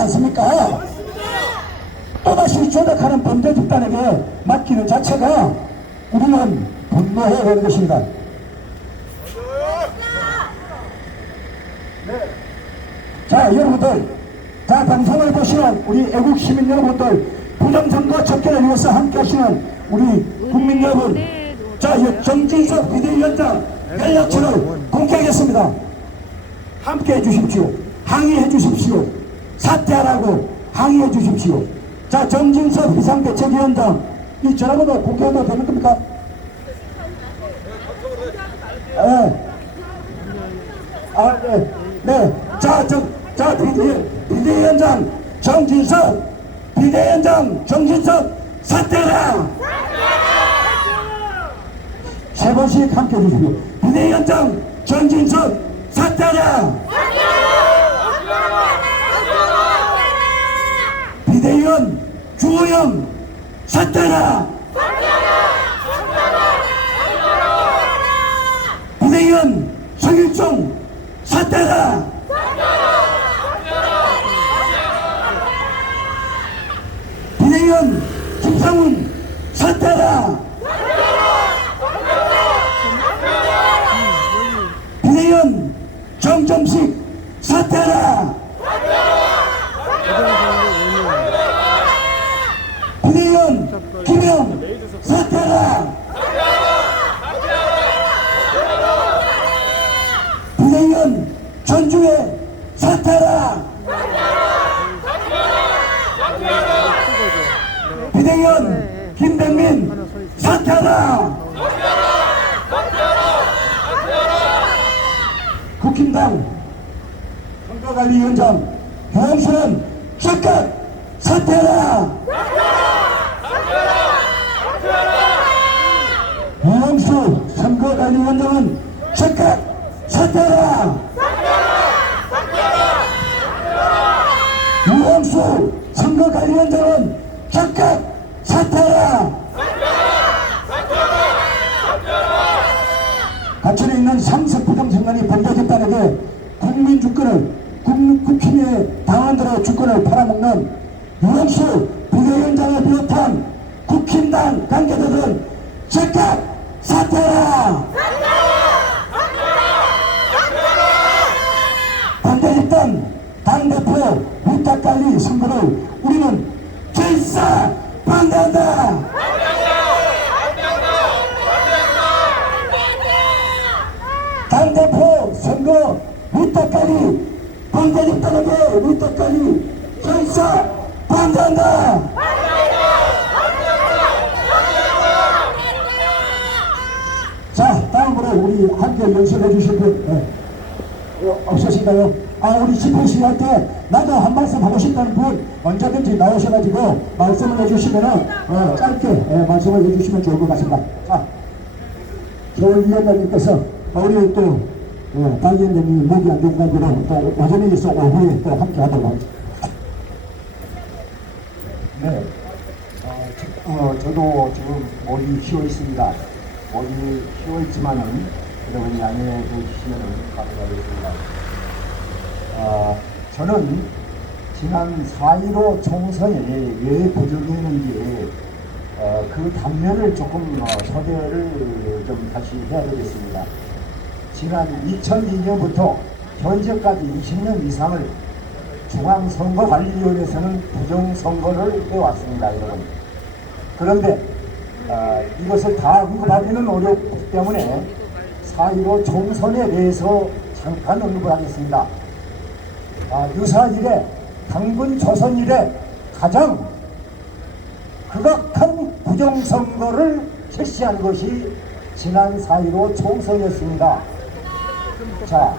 않습니까? 또다시 조작하는 범죄 집단에게 맡기는 자체가 우리는 분노해야 되는 것입니다. 자, 여러분들, 자, 방송을 보시는 우리 애국 시민 여러분들, 부정선거 척결을 위해서 함께 하시는 우리 국민 여러분, 자, 정진석 비대위원장 연락처를 공개하겠습니다. 함께 해주십시오. 항의해 주십시오. 사퇴하라고 항의해 주십시오. 자, 정진석 비상대책위원장, 이 전화번호 공개해도 되는 겁니까? 네. 네. 자, 비대위원장 정진석, 비대위원장 정진석 사퇴라! 세 번씩 함께 해주시고, 비대위원장 정진석 사퇴라! 비대위원 주호영 사퇴라! 비대위원 성일종 사퇴라! 비대위원 김상훈 사퇴라! 비대위원 정점식 사퇴라! 비대위원 김영 사퇴라! 비대위원 전주회 사퇴라! 비대위원 김백민 사퇴라! 국힘당 선거관리위원장 유영수는 즉각 사퇴라! 유영수 선거관리위원장은 즉각 사퇴라! 유영수 선거관리위원장은 즉각 사퇴라! 가천에 있는 상습 부정선관위 범죄 집단에게 국민 주권을 국힘의 당원들의 주권을 팔아먹는 유영수 부대위원장을 비롯한 국힘당 관계자들은 즉각 사퇴라! 반대 집단 당대표 위탁관리 선거를 우리는 질사 반대한다! 당대표 선거 위탁관리 반대 집단에게 위탁관리 질사 반대한다! 자, 다음으로 우리 함께 연설해 주실 분 없으신가요? 우리 집회 시위할 때 나도 한 말씀 하고 싶다는 분 언제든지 나오셔가지고 말씀을 해주시면은 짧게 말씀을 해주시면 좋을 것 같습니다. 자, 조을 위원장님께서 우리 또 박 위원장님이 목이 안 좋은 관계로 또 오전에 있어 오후에 또 함께 하도록 하겠습니다. 네, 저도 지금 목이 쉬어 있습니다. 목이 쉬어 있지만은 여러분이 양해해 주시면 감사하겠습니다. 저는 지난 4.15 총선에 왜 부족했는지 그 단면을 조금 소개를 좀 다시 해야 되겠습니다. 지난 2002년부터 현재까지 20년 이상을 중앙선거관리위원회에서는 부정선거를 해왔습니다, 여러분. 그런데 이것을 다 언급하기는 어렵기 때문에 4.15 총선에 대해서 잠깐 언급을 하겠습니다. 유사 이래 당군 조선 이래 가장 극악한 부정선거를 실시한 것이 지난 4.15 총선이었습니다. 자,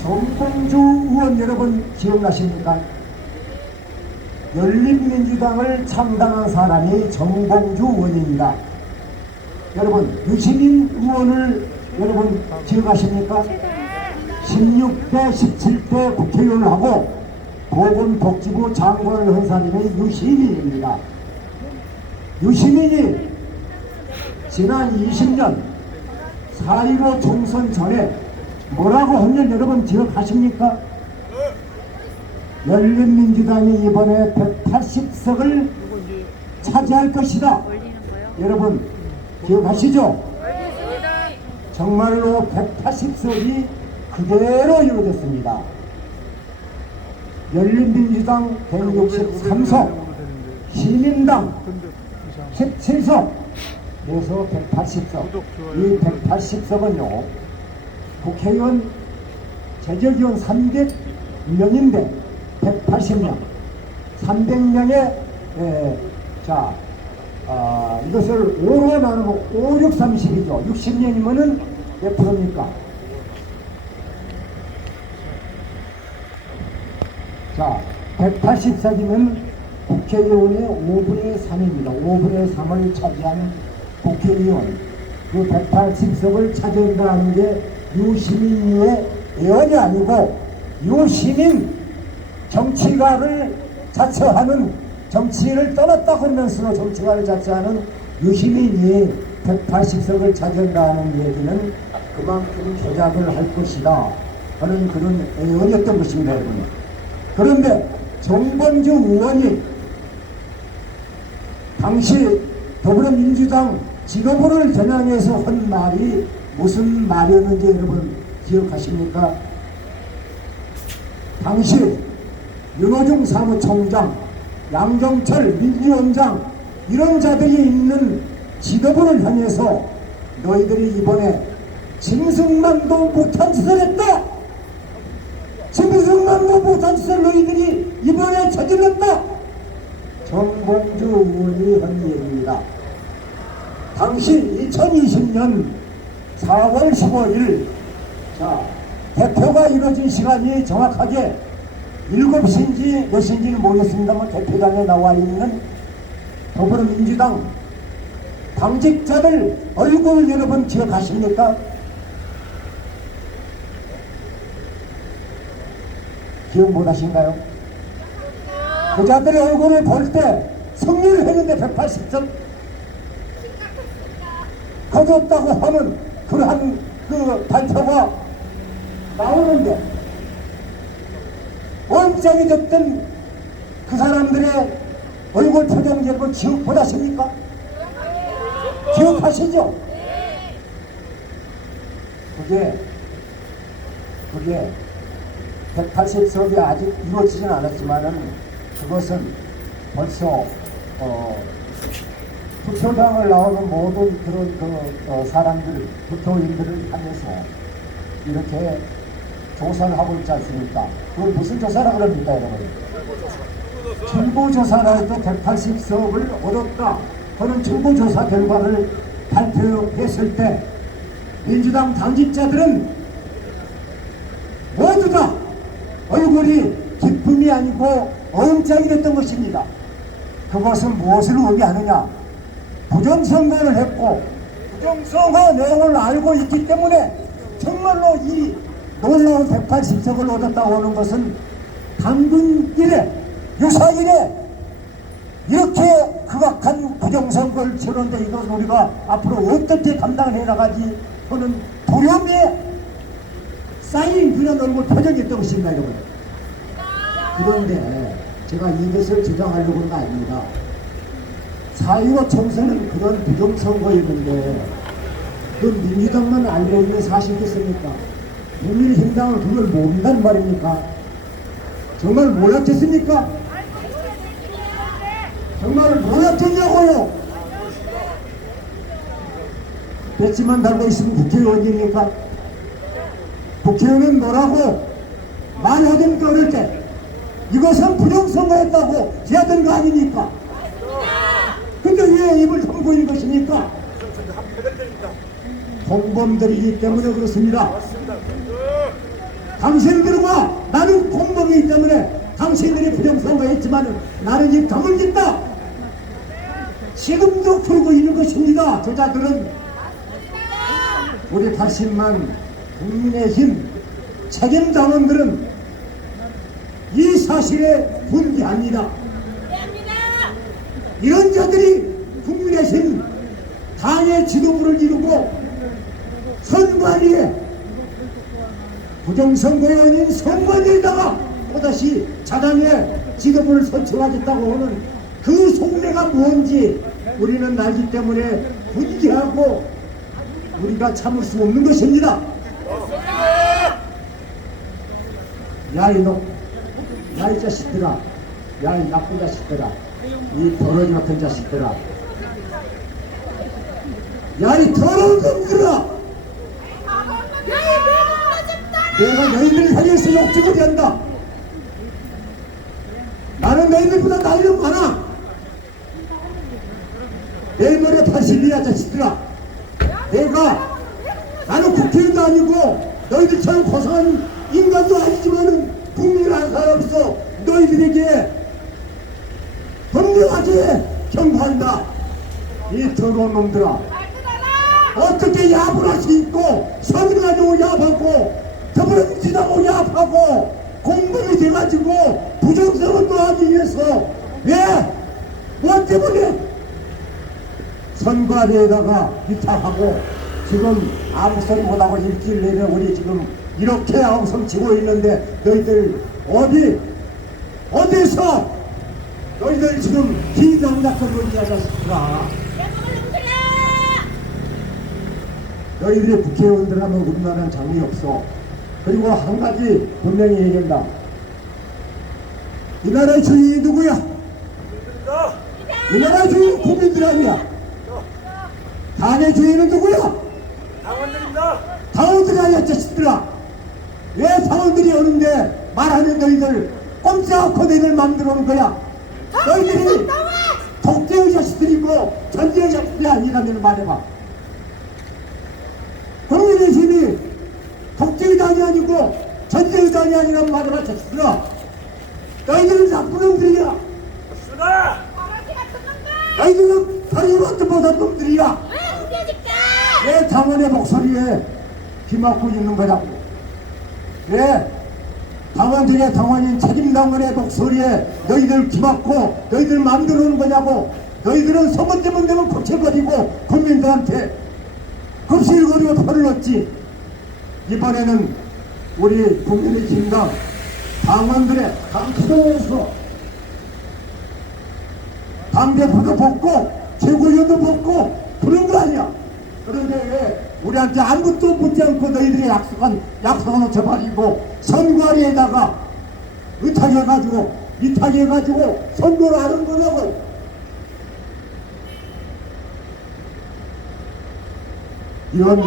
정봉주 의원 여러분 기억나십니까? 열린민주당을 창당한 사람이 정봉주 의원입니다. 여러분, 유시민 의원을 여러분 기억하십니까? 16대 17대 국회의원을 하고 보건복지부 장관을 한 사람이 유시민입니다. 유시민이 지난 20년 4.15 총선 전에 뭐라고 했는지 여러분 기억하십니까? 열린민주당이 이번에 180석을 차지할 것이다. 여러분 기억하시죠? 정말로 180석이 그대로 이루어졌습니다. 열린민주당 163석, 시민당 17석, 그래서 180석. 이 180석은요, 국회의원 제적의원 300명인데 180명, 300명의 이것을 5로 나누고 5, 6, 30이죠. 60년이면은 몇 프로입니까? 자, 180석이면 국회의원의 5분의 3입니다. 5분의 3을 차지하는 국회의원. 그 180석을 차지한다는 게 유시민의 의원이 아니고 유시민 정치가를 자처하는, 정치를 떠났다 그러면서 정치가를 자처하는 유시민이 180석을 차지한다는 얘기는 그만큼 조작을 할 것이다 하는 그런 의원이었던 것입니다, 여러분. 그런데 정범주 의원이 당시 더불어민주당 지도부를 겨냥해서 한 말이 무슨 말이었는지 여러분 기억하십니까? 당시 윤호중 사무총장, 양정철 민주원장 이런 자들이 있는 지도부를 향해서 너희들이 이번에 짐승만도 못한 짓을 했다. 짐승만도 못한 짓을 너희들이 이번에 저질렀다. 정봉주 의원이 한 얘기입니다. 당시 2020년 4월 15일 대표가 이루어진 시간이 정확하게 7시인지 몇시인지는 모르겠습니다만 대표단에 나와 있는 더불어민주당 당직자들 얼굴 여러분 기억하십니까? 기억 못하신가요? 그 자들의 얼굴을 볼 때 승리를 했는데 180점 거뒀다고 하는 그러한 그 발표가 나오는데 원장해졌던 그 사람들의 얼굴 표정 여러분 기억 못하십니까? 기억하시죠? 그게 180석이 아직 이루어지진 않았지만은 그것은 벌써 투표장을 나오는 모든 그런 사람들, 투표인들을 향해서 이렇게 조사를 하고 있지 않습니까? 그걸 무슨 조사라 그럽니까, 여러분? 정보조사라 해도 180석을 얻었다. 그런 정보조사 결과를 발표했을 때 민주당 당직자들은 모두 다 얼굴이 기쁨이 아니고 어음짝이 됐던 것입니다. 그것은 무엇을 의미하느냐? 부정선거를 했고 부정선거 내용을 알고 있기 때문에 정말로 이 놀라운 180석을 얻었다고 하는 것은 당분일에 유사일에 이렇게 극악한 부정선거를 치르는데 이건 우리가 앞으로 어떻게 감당을 해나가지 하는 두려움에 쌓인 그런 얼굴 표정이었던 것입니다, 여러분. 그런데 제가 이것을 주장하려고 하는 거 아닙니다. 4.15 총선은 그런 부정선거였는데 그 민주당만 알고 있는 사실이겠습니까? 국민의힘당은 그걸 모른단 말입니까? 정말 몰랐겠습니까? 정말 몰랐겠냐고요? 배지만 달고 있으면 국회의원입니까? 국회의원은 뭐라고 말하든 어릴 때 이것은 부정선거였다고 해야되는 거 아닙니까? 근데 왜 입을 ham고 있는 것입니까? 공범들이기 때문에 그렇습니다. 당신들과 나는 공범이기 때문에 당신들이 부정선거했지만 나는 입 다물겠다. 지금도 그러고 있는 것입니다. 저자들은 우리 80만 국민의힘 책임당원들은 이 사실에 분개합니다. 이런 자들이 국민의힘 당의 지도부를 이루고 선관위에 부정선거에 아닌 선관위에다가 다시 자당의 지도부를 선출하겠다고 하는 그 속내가 뭔지 우리는 알기 때문에 분개하고 우리가 참을 수 없는 것입니다. 야 이 자식들아, 야 이 나쁜 자식들아, 이 더러지 같은 자식들아, 야 이 더러운 놈들아, 내가 너희들 사이에서 욕죽을 한다. 나는 너희들보다 나이는 많아. 내 머리에 80이야 자식들아. 나는 국회의원도 아니고 너희들처럼 고상한 인간도 아니지만은 국민을 한 사람 없어. 너희들에게 분명하게 경고한다. 이 더러운 놈들아, 어떻게 야부를 할 수 있고 서울 가지고 야부하고 더불어민주당하고 야부하고 공범이 돼가지고 부정선거 하기 위해서 왜? 뭐 때문에? 선거대에다가 위탁하고 지금 아무 소리 못하고 일주일 내내 우리 지금 이렇게 엉성치고 있는데 너희들 어디서 너희들 지금 비정작성을 이야기하십니까? 너희들이 국회의원들 하면 우리나라는 장이 없어. 그리고 한 가지 분명히 얘기한다. 이 나라의 주인이 누구야? 이 나라의 주인은 국민들 아니야. 당의 주인은 누구야? 당원들입니다. 당원들이 아니야 자식들아. 왜 당원들이 오는데 말하는 너희들 꼼짝않고 너희들 만들어 오는 거야? 너희들이 독재의 자식들이고 전쟁의 자식들이 아니라면 말해봐. 국민의힘이 독재의당이 아니고 전쟁의당이 아니라면 말해봐 자식들아. 너희들은 나쁜 놈들이야. 너희들은 다른 것도 못한 놈들이야. 왜 당원의 목소리에 귀막고 있는 거냐고. 왜 당원 중에 당원인 책임당원의 목소리에 너희들 귀막고 너희들 만들어 오는 거냐고. 너희들은 선거 때문 되면 고쳐버리고 국민들한테 급실거리고 표를 얻지. 이번에는 우리 국민의힘당 당원들의 당투동에서 당대표도 뽑고 최고위원도 뽑고 그런 거 아니야. 그런데 왜 우리한테 아무것도 묻지 않고 너희들이 약속은 어쳐버리고 선거리에다가 위탁해가지고 선거를 하는 거냐고. 이런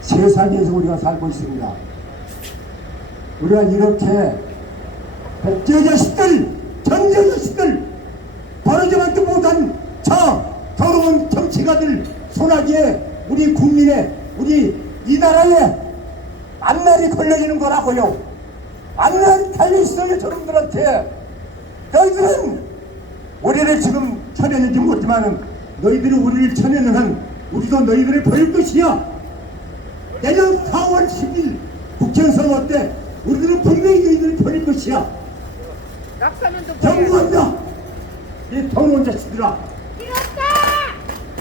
세상에서 우리가 살고 있습니다. 우리가 이렇게 독재자식들, 전쟁자식들, 버려져만도 못한 저 더러운 정치가들 손아귀에 우리 국민의, 우리 이 나라에 안날이 걸려지는 거라고요. 안날이 달려있어요 저놈들한테. 너희들은 우리를 지금 쳐내는지 모르지만은 너희들이 우리를 쳐내는 한 우리도 너희들을 버릴 것이야. 내년 4월 10일 국회의원 선거 때 우리들은 분명히 너희들을 버릴 것이야. 경고한다. 이 더러운 자식들아.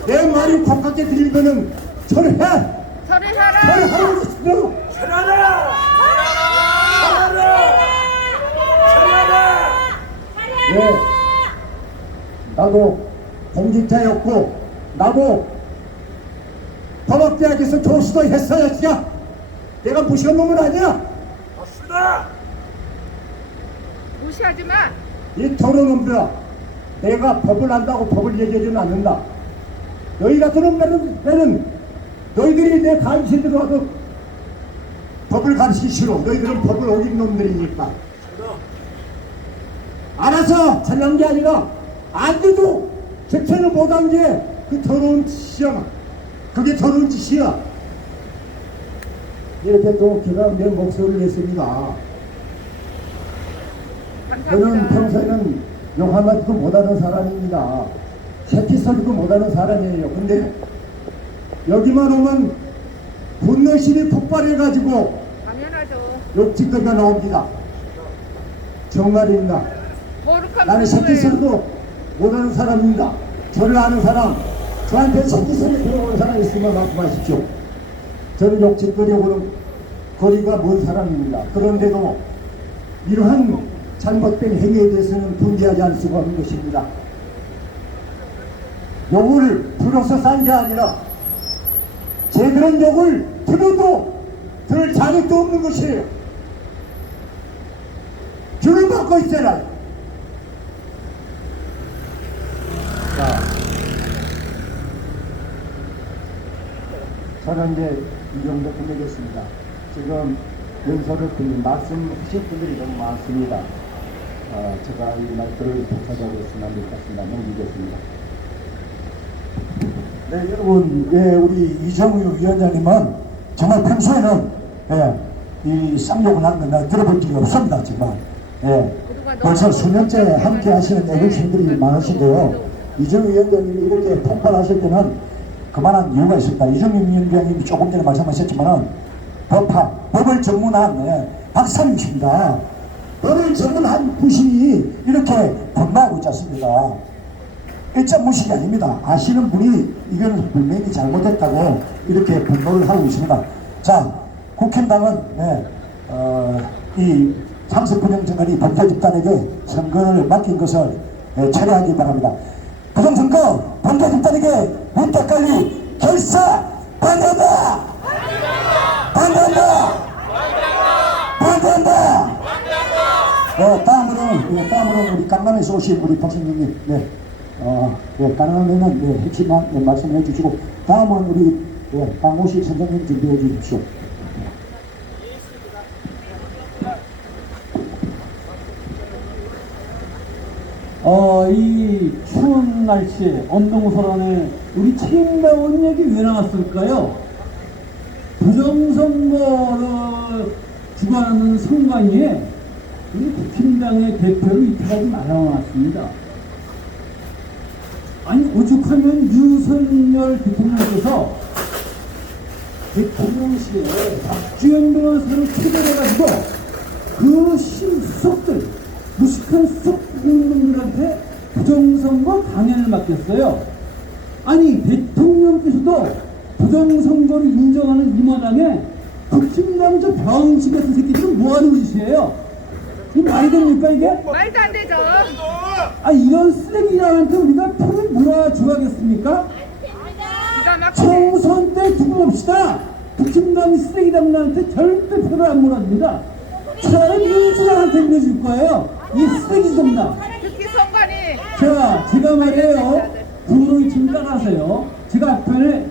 내 말이 고깝게 들리면은 철회해. 철회하라고 자식들아. 네, 나도 공직자였고 나도 법학대학에서 교수도 했어야 진짜. 내가 무시한 놈은 아니야. 맞습니다. 무시하지 마. 이 더러운 놈들아, 내가 법을 안다고 법을 얘기하지는 않는다. 너희 같은 놈들은 너희들이 내 감시에 들어와도 법을 가르치기 싫어. 너희들은 법을 어긴 놈들이니까. 알아서 잘난 게 아니라 안 돼도 제체는 못한 게 그 더러운 짓이야. 그게 더러운 짓이야. 이렇게 또 제가 내 목소리를 냈습니다. 저는 평소에는 욕 한마디도 못하는 사람입니다. 새끼 소리도 못하는 사람이에요. 근데 여기만 오면 분노심이 폭발해가지고 당연하죠. 욕짓거리가 나옵니다. 정말입니다. 거룩한 나는 새끼 분노예요. 소리도 못하는 사람입니다. 저를 아는 사람, 저한테 새끼 소리 들어보는 사람 있으면 말씀하십시오. 저는 욕짓거리하고는 거리가 먼 사람입니다. 그런데도 이러한 잘못된 행위에 대해서는 분개하지 않을 수가 없는 것입니다. 욕을 들어서 싼 게 아니라 제대로 욕을 들어도 들을 자격도 없는 것이에요. 줄을 막고 있잖아요. 자, 저는 이제 이 정도 끝내겠습니다. 지금 연설을 듣는 말씀하신 분들이 너무 많습니다. 제가 이 말들을 독차지하고 있으면 안 될 것 같습니다. 넘기겠습니다. 네, 여러분, 예, 우리 이정우 위원장님은 정말 평소에는 예, 이 쌍욕을 하는 건 들어본 적이 없습니다. 정말. 예, 벌써 수년째 함께 하시는 애국심들이 많으신데요. 이정우 위원장님이 이렇게 폭발하실 때는 그만한 이유가 있습니다. 이정우 위원장님이 조금 전에 말씀하셨지만은 법을 전문한 예, 박사님이십니다. 법을 전문한 분이 이렇게 분노하고 있지 않습니다. 일자 무식이 아닙니다. 아시는 분이 이건 분명히 잘못했다고 이렇게 분노를 하고 있습니다. 자, 국힘당은 네, 이 상습분영정관이 범죄 집단에게 선거를 맡긴 것을 철회하기 바랍니다. 부정선거 범죄 집단에게 문턱관리 결사 반대한다! 반대한다! 반대한다! 다음으로는 우리 강남에서 오신 우리 박선생님, 네. 가능하면은 핵심만 말씀해 주시고 다음은 우리 강호식 선생님 준비해 주십시오. 이 추운 날씨에 언동선언에 우리 책임다운 얘기 왜 나왔을까요? 부정선거를 주관하는 선관위에 우리 국힘당의 대표를 이태하지 말라고 나왔습니다. 아니 오죽하면 윤석열 대통령께서 대통령실에 박주현 변호사를 초대해가지고 그 실수석들 무식한 수석공무원들한테 부정선거 강연을 맡겼어요. 아니 대통령께서도 부정선거를 인정하는 이 마당에 국힘당 저 병신 같은 새끼들은 뭐하는 짓이에요? 이 말이 됩니까 이게? 말도 안 되죠. 이런 쓰레기들한테 우리가 표를 몰아줘야겠습니까? 기가 막히네. 총선 때 두고 봅시다. 국힘당 쓰레기당들한테 절대 표를 안 몰아줍니다. 차라리 민주당한테 밀어줄 거예요. 이 쓰레기 좀다. 특히 선관위. 자, 제가 말해요. 구로이 좀 따라하세요. 제가 앞에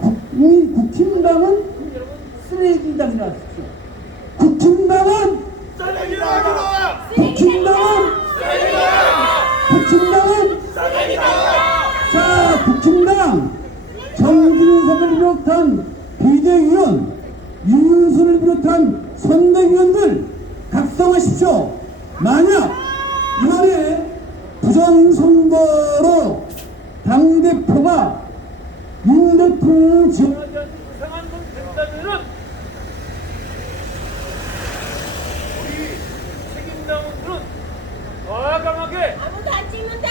국힘당은 쓰레기당이라 하십시오. 국힘당은 자, 국힘당 정진석을 비롯한 비대위원 윤순을 비롯한 선대위원들 각성하십시오. 만약 이번에 부정선거로 당대표가 윤 대통령을 지원하지 않는 이상한 건 된다면은 우리 책임당원들은 과감하게 아무도 안 찍는다!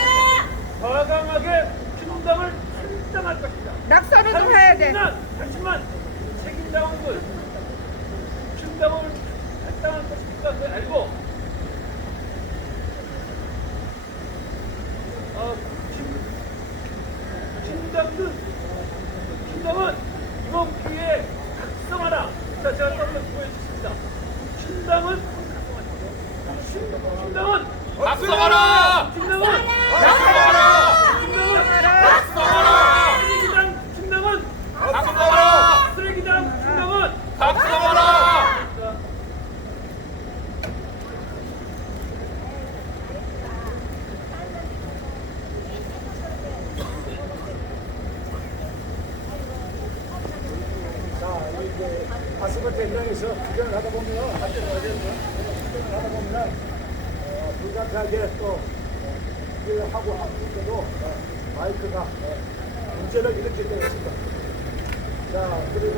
책임당을 탈당할 것이다. 낙선을 좀 해야 돼. 하지만 책임당원들 책임당을 탈당할 것이니까 그걸 알고 책임당은 이번 기회에 각성하라. 자, 제가 떨어져 보여주겠습니다. 책임당은 각성하라. 쓰레기당 책임당은 각성하라. 아스팔트 현장에서 구경을 하다 보면 불가피하게 또 일을 하고 한국에도 마이크가 문제를 일으킬 때가 있습니다. 자, 그리고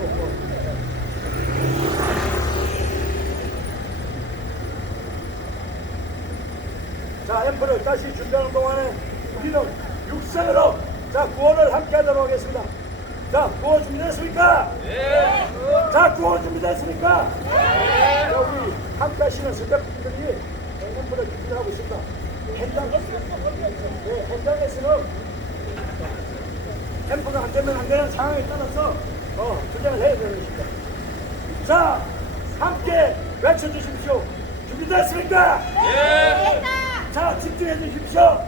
자, 앰프를 다시 준비하는 동안에 우리는 육상으로 자, 구호를 함께 하도록 하겠습니다. 자, 구호 준비됐습니까? 네. 자, 구호 준비됐습니까? 네. 자, 우리 함께 하시는 스태프분들이 행정부를 기술하고 있습니다. 현장에서는 캠프가 안 되면 안 되는 상황에 따라서 투쟁을 해야 되는 것입니다. 자, 함께 외쳐주십시오. 준비됐습니까? 예. 자, 집중해 주십시오.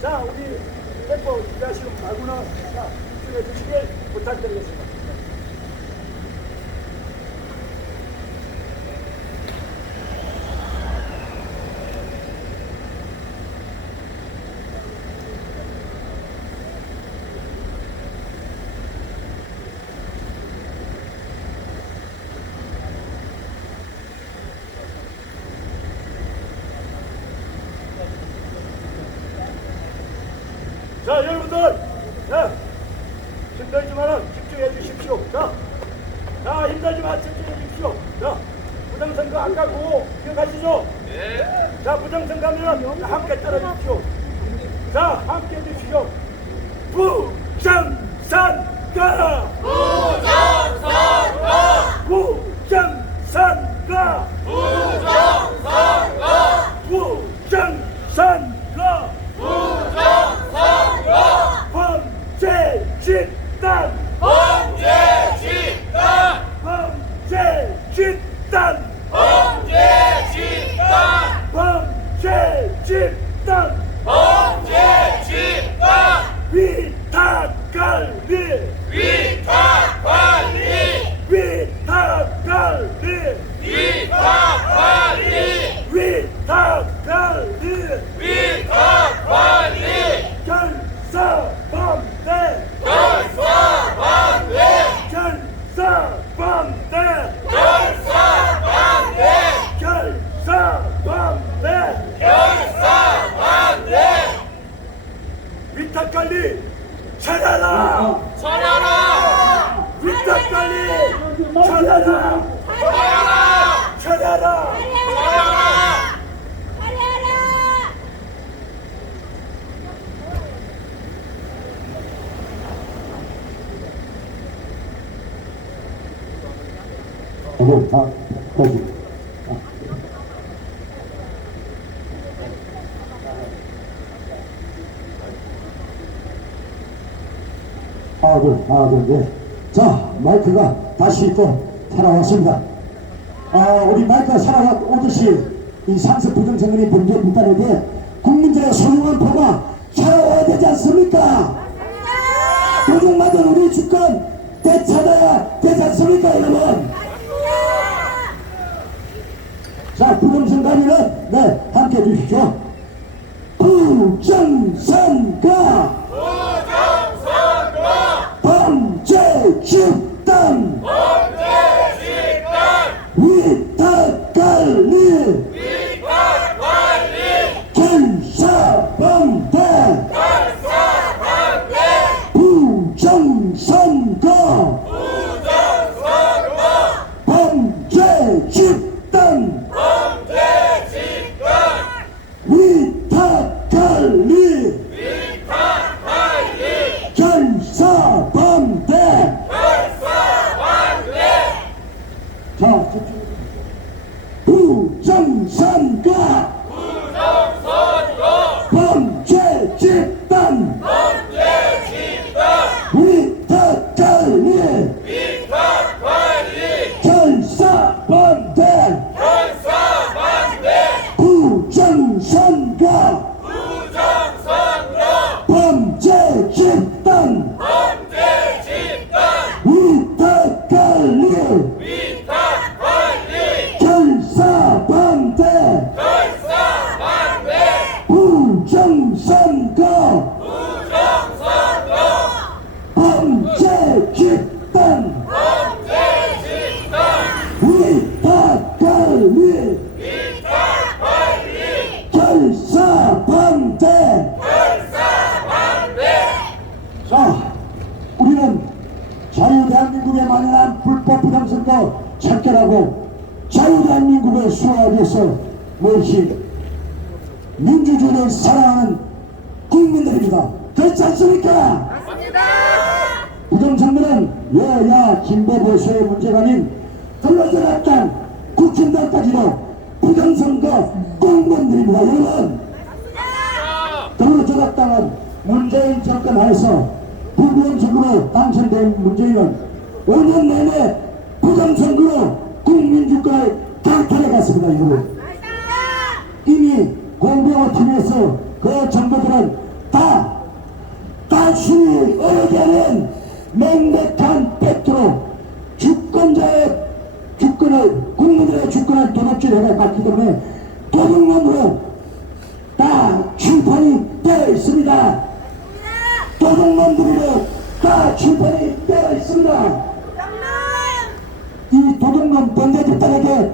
자, 우리 캠프 준비하시는 말고는 자, 집중해 주시길 부탁드리겠습니다. 자, 여러분들, 자, 힘들지만은 집중해 주십시오. 자, 힘들지만 집중해 주십시오. 자, 부정선거 안 가고 기억하시죠? 네. 자, 부정선거 가면 함께 따라주십시오. 자, 함께 해주십시오. 부정선거! 부정선거! 부정선거! 부정선거! 부정선거! 범죄 집단! 범죄 집단! 범죄 집단! 범죄 집단! 범죄 집단! 범죄 집단! 위탁 관리! 위탁 관리! 위탁 관리! 위탁 관리! 위탁 관리! 위탁 관리! 결사범대! 결사범대! 결사범대! 결사범대! 결사범대! 결사범대! 위탁 관리 찾아라! 서려라. 위탁 관리 찾아라! 서려라. 찾아라! 거기. 네. 자, 마이크가 다시 또 살아왔습니다. 우리 마이크가 살아오듯이 이 상습 부정선거의 범죄 분단에게 국민들의 소중한 표가 살아와야 되지 않습니까? 도둑맞은 우리 주권 되찾아야 되지 않습니까, 여러분? 자, 부정선거는 네, 함께 해주십시오. 부정선거! 범죄 집단! 범죄 집단! 위탁 관리! 위탁 관리! 결사범대! 결사범대! 부정선거! 부정선거! 범죄 집단! 범죄 집단! 위탁 관리! 위탁 관리! 결사범대! 결사범대! 자, 부정선거! 부정선거! 범죄 집단! 범죄 집단! 위탁 관리! 위탁 관리! 결사범대! 결사범대! 부정선거! 부정선거! 범죄 집단! 범죄 집단! 위탁 관리! 위탁 관리! 결사범대! 결사범대! 부정선거! 부정선거! 범죄 집단! 범죄 집단! 위탁 관리! 위탁 관리! 결사범대! 결사범대! 자, 우리는 자유대한민국에 만연한 불법 부정선거 척결하고 자유대한민국의 수호하기 위해서 모이신 민주주의를 사랑하는 국민들입니다. 그렇지 않습니까? 맞습니다. 부정선거는 여야 진보 보수의 문제가 아닌 둘러져놨던 국힘당까지도 부정선거 공무원들입니다. 여러분, 더불어조각당은 문재인 정권 하에서 부부정선거로 당선된 문재인은 5년 내내 부정선거로 국민주권을 강탈해갔습니다. 여러분, 이미 공병호 팀에서 그 정보들은 다 단순히 어려게는 명백한 팩트로 주권자의 주권을, 국민들의 주권을 도둑질해 갔기 때문에 도둑놈으로 다 출판이 되어 있습니다. 도둑놈들로 다 출판이 되어 있습니다. 이 도둑놈 번대 집단에게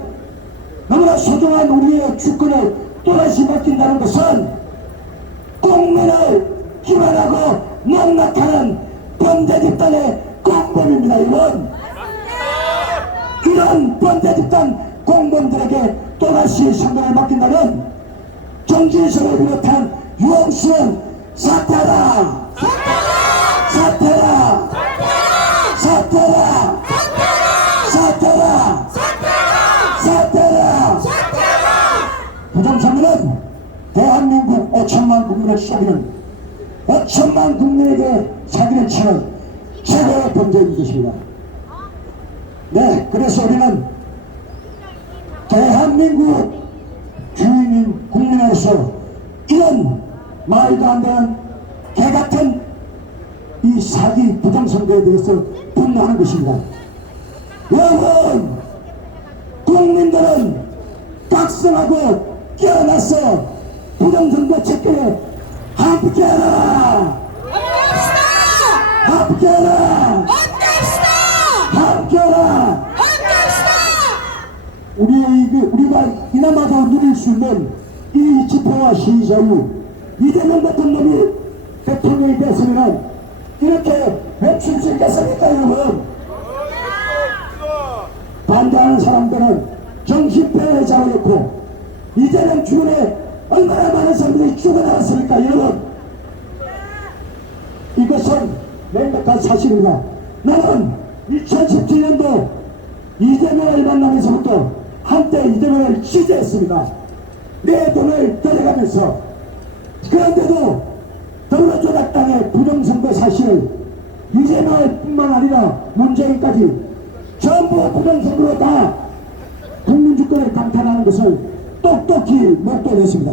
너무나 소중한 우리의 주권을 또다시 맡긴다는 것은 국민을 기만하고 농락하는 번대 집단의 공범입니다. 이런 번대 집단 공범들에게 또다시 선거를 맡긴다는 정진석을 비롯한 유흥수는 사퇴하라! 사퇴하라! 사퇴하라! 사퇴하라! 사퇴하라! 부정선거는 대한민국 5천만 국민을 속이는 5천만 국민에게 사기를 치는 최고의 범죄인 것입니다. 네, 그래서 우리는 대한민국 주인인 국민으로서 이런 말도 안 되는 개같은 이 사기 부정선거에 대해서 분노하는 것입니다. 여러분, 국민들은 각성하고 깨어나서 부정선거 체결에 함께하라! 함께하라! 함께하라! 우리가 이나마도 누릴 수 있는 이 집회와 시위자유, 이재명 같은 놈이 대통령이 됐으면 이렇게 외칠 수 있겠습니까, 여러분? 반대하는 사람들은 정신병에 잡아놓고 이재명 주변에 얼마나 많은 사람들이 죽어나갔습니까, 여러분? 이것은 명백한 사실입니다. 나는 2017년도 이재명을 만나면서부터 한때 이재명을 취재했습니다. 내 돈을 데려가면서. 그런데도 더불어조각당의 부정선거 사실을 이재명을 뿐만 아니라 문재인까지 전부 부정선거로 다 국민주권을 강탈하는 것을 똑똑히 목도냈습니다.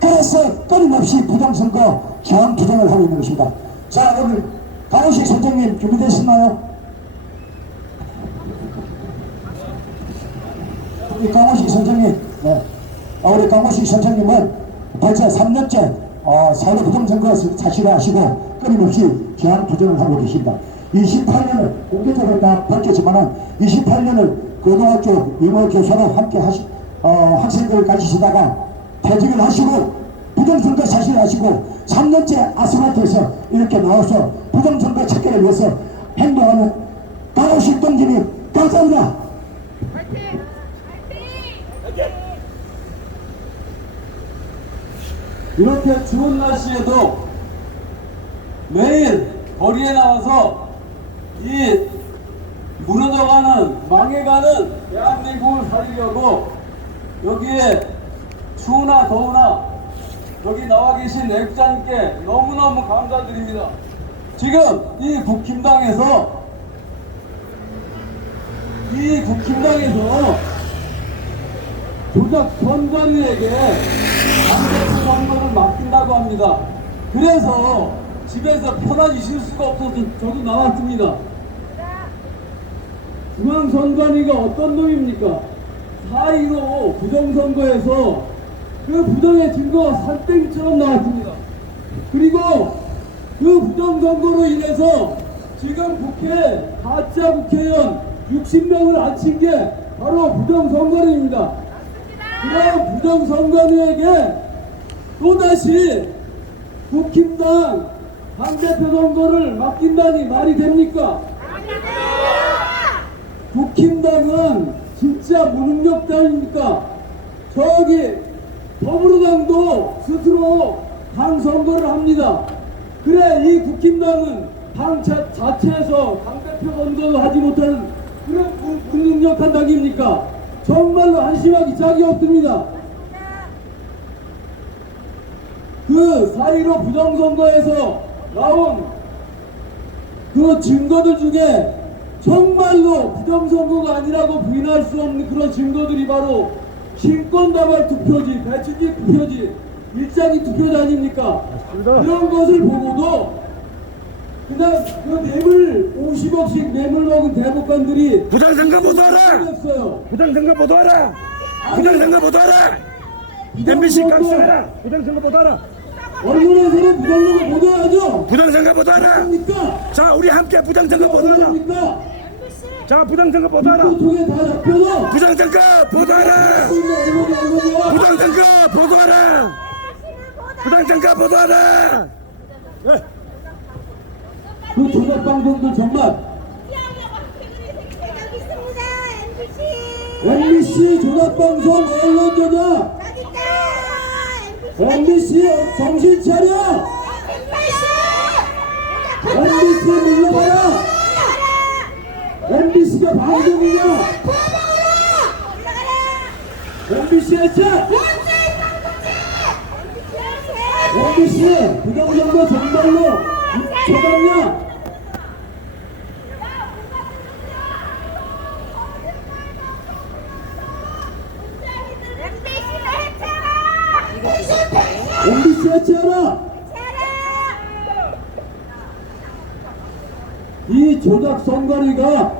그래서 끊임없이 부정선거 저항 투쟁을 하고 있는 것입니다. 자, 오늘 강호식 선생님 준비되셨나요? 우리 강호식 선생님, 네. 우리 강호식 선생님은 벌써 3년째 사회 부정선거 사실을 하시고 끊임없이 저항 투쟁을 하고 계십니다. 28년을 공개적으로 다 밝혔지만은 28년을 고등학교 임원 교사로 함께 학생들을 가르치시다가 퇴직을 하시고 부정선거 사실을 하시고 3년째 아스팔트에서 이렇게 나와서 부정선거 체결을 위해서 행동하는 강호식 동지님, 감사합니다. 이렇게 추운 날씨에도 매일 거리에 나와서 이 무너져가는, 망해가는 대한민국을 살리려고 여기에 추우나 더우나 여기 나와 계신 애국자님께 너무너무 감사드립니다. 지금 이 국힘당에서 조작 선관위에게 당대표 선거를 맡긴다고 합니다. 그래서 집에서 편하게 쉴 수가 없어서 저도 나왔습니다. 중앙선관위가 어떤 놈입니까? 4.15 부정선거에서 그 부정의 증거가 산더미처럼 나왔습니다. 그리고 그 부정선거로 인해서 지금 국회 가짜 국회의원 60명을 앉힌 게 바로 부정선거입니다. 그런 부정선거에게 또다시 국힘당 당대표 선거를 맡긴다니 말이 됩니까? 국힘당은 진짜 무능력자입니까? 저기 더불어당도 스스로 당 선거를 합니다. 그래, 이 국힘당은 당 자체에서 당대표 선거도 하지 못하는 그런 무능력한 당입니까? 정말로 안심하기 짝이 없습니다. 그 4.15 부정선거에서 나온 그 증거들 중에 정말로 부정선거가 아니라고 부인할 수 없는 그런 증거들이 바로 신권다발 투표지, 배치지 투표지, 일장기 투표지 아닙니까? 그런 것을 보고도 그냥 그 뇌물 50억씩 뇌물 먹은 대법관들이 부정선거 보도하라! 없어요. 부정선거 보도하라! 부정선거 보도하라! MBC 감시하라! 부정선거 보도하라! 언론에서는 부정선거 보도하죠. 부정선거 보도하라! 그러니까 자, 우리 함께 부정선거 보도하라! 그러니까 자, 부정선거 보도하라! 통에 다 잡혀서 부정선거 보도하라! 부정선거 보도하라! 부정선거 보도하라! 그 조작 방송들 정말 MBC 조작 방송 언론 조작, MBC 정신 차려, MBC 물러가라. MBC가 방송이냐? MBC 해체! MBC 부정선거 정말로 조작냐? MBC 해체하라! 이 조작 선거리가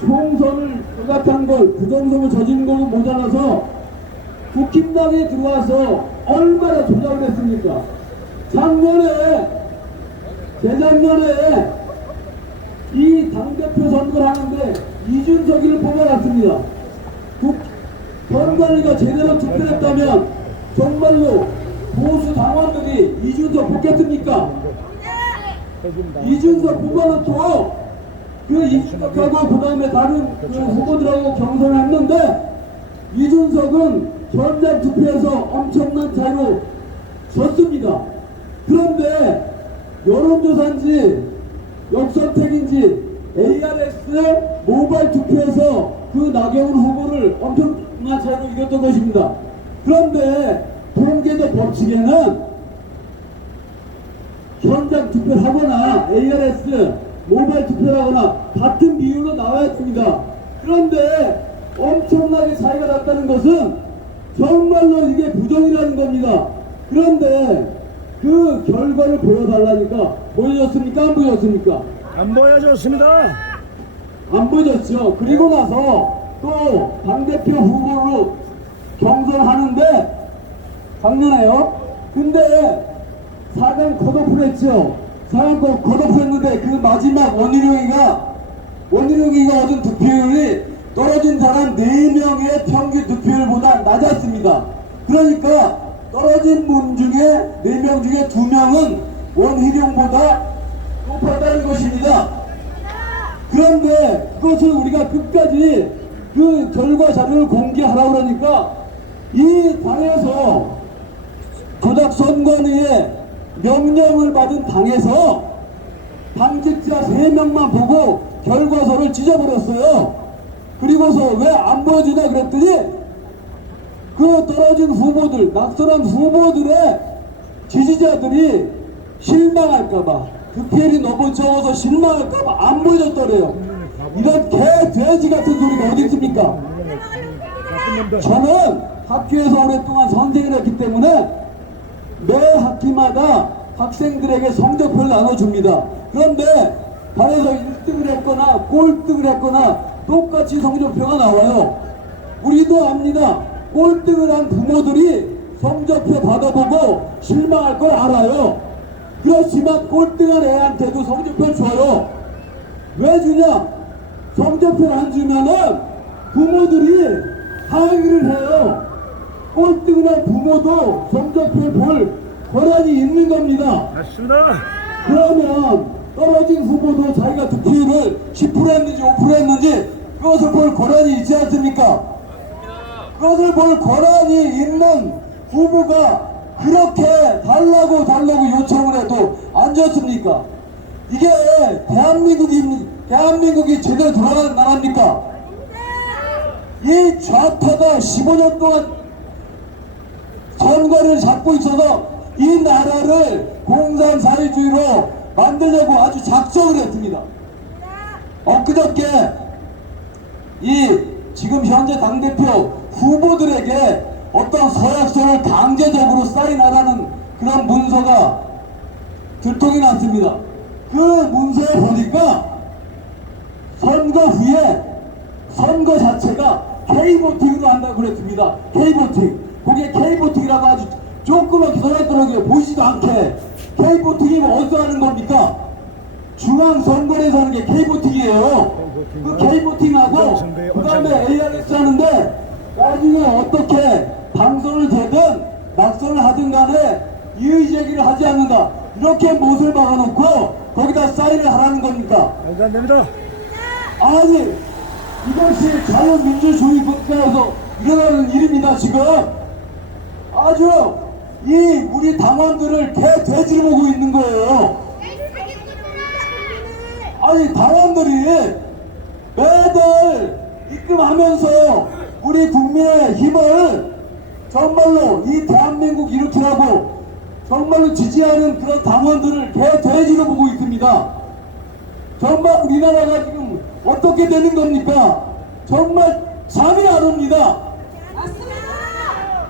총선을 조작한 걸, 부정선거 저지른 걸로 모자라서 국힘당에 들어와서 얼마나 조작을 했습니까? 작년에, 재작년에 이 당대표 선거를 하는데 이준석이를 뽑아놨습니다. 선관위가 제대로 투표했다면 정말로 보수 당원들이 이준석 뽑겠습니까? 이준석 뽑아놓고 그 이준석하고 그 다음에 다른 그 후보들하고 경선을 했는데 이준석은 현장 투표에서 엄청난 차이로 졌습니다. 그런데 여론조사인지 역선택인지 ARS 모바일 투표에서 그 나경원 후보를 엄청난 차이로 이겼던 것입니다. 그런데 통계적 법칙에는 현장 투표를 하거나 ARS 모바일 투표를 하거나 같은 비율로 나와야 했습니다. 그런데 엄청나게 차이가 났다는 것은 정말로 이게 부정이라는 겁니다. 그런데 그 결과를 보여달라니까 보여줬습니까? 안 보여줬습니까? 안 보여줬습니다. 안 보여줬죠. 그리고 나서 또 당대표 후보로 경선하는데 작년에요. 근데 4강 컷오프를 했죠. 4강 컷오프를 했는데 그 마지막 원희룡이가 얻은 득표율이 떨어진 사람 4명의 평균 득표율보다 낮았습니다. 그러니까 떨어진 분 중에 4명 중에 2명은 원희룡보다 높았다는 것입니다. 그런데 그것을 우리가 끝까지 그 결과 자료를 공개하라고 그러니까 이 당에서 조작선관위의 명령을 받은 당에서 당직자 3명만 보고 결과서를 찢어버렸어요. 그리고서 왜 안 보여주냐 그랬더니 그 떨어진 후보들, 낙선한 후보들의 지지자들이 실망할까봐, 득표율이 너무 적어서 실망할까봐 안 보여줬더래요. 이런 개, 돼지 같은 소리가 어디 있습니까? 저는 학교에서 오랫동안 선생을 했기 때문에 매 학기마다 학생들에게 성적표를 나눠줍니다. 그런데 반에서 1등을 했거나 꼴등을 했거나 똑같이 성적표가 나와요. 우리도 압니다. 꼴등을 한 부모들이 성적표 받아보고 실망할 걸 알아요. 그렇지만 꼴등한 애한테도 성적표를 줘요. 왜 주냐? 성적표를 안 주면은 부모들이 항의를 해요. 꼴등을 한 부모도 성적표를 볼 권한이 있는 겁니다. 맞습니다. 그러면 떨어진 후보도 자기가 득표율을 10% 했는지 5% 했는지 그것을 볼 권한이 있지 않습니까? 그것을 볼 권한이 있는 후보가 그렇게 달라고 요청을 해도 안 좋습니까? 이게 대한민국이 제대로 돌아가는 나라입니까? 이 좌파가 15년 동안 선거를 잡고 있어서 이 나라를 공산사회주의로 만들려고 아주 작정을 했습니다. 엊그저께 이 지금 현재 당대표 후보들에게 어떤 서약서를 강제적으로 사인하라는 그런 문서가 들통이 났습니다. 그 문서에 보니까 선거 후에 선거 자체가 K보팅으로 한다고 그랬습니다. K보팅. 거기에 K보팅이라고 아주 조그맣게 써놨더라고요. 보이지도 않게. K보팅이 뭐 어디서 하는 겁니까? 중앙선거에서 하는 게 K보팅이에요. 그 K보팅하고 그 다음에 ARS 하는데 나중에 어떻게 당선을 되든 낙선을 하든 간에 이의제기를 하지 않는다. 이렇게 못을 박아놓고 거기다 사인을 하라는 겁니까? 말도 안 됩니다. 아니 이것이 자유민주주의 국가에서 일어나는 일입니다. 지금 아주 이 우리 당원들을 개돼지를 보고 있는 거예요. 아니 당원들이 매달 입금하면서 우리 국민의 힘을 정말로 이 대한민국 일으키라고 정말로 지지하는 그런 당원들을 개돼지로 보고 있습니다. 정말 우리나라가 지금 어떻게 되는 겁니까? 정말 잠이 안 옵니다.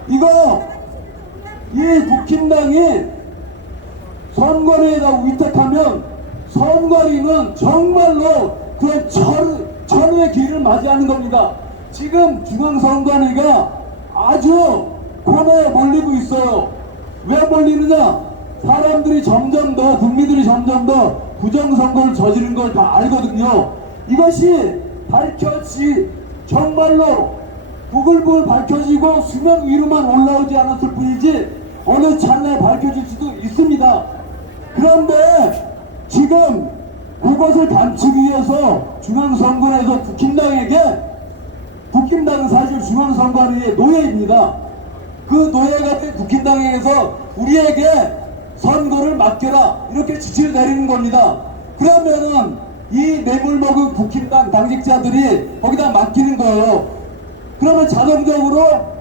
이거 이 국힘당이 선거리에다 위탁하면 선거리는 정말로 그 천우의 길을 맞이하는 겁니다. 지금 중앙선관위가 아주 코너에 몰리고 있어요. 왜 몰리느냐? 사람들이 점점 더 국민들이 점점 더 부정선거를 저지른 걸 다 알거든요. 이것이 정말로 부글부글 밝혀지고 수면 위로만 올라오지 않았을 뿐이지 어느 찰나에 밝혀질 수도 있습니다. 그런데 지금 그것을 감추기 위해서 중앙선관위에서 국힘당은 사실 중앙선관위의 노예입니다. 그 노예 같은 국힘당에서 우리에게 선거를 맡겨라 이렇게 지시를 내리는 겁니다. 그러면은 이 뇌물 먹은 국힘당 당직자들이 거기다 맡기는 거예요. 그러면 자동적으로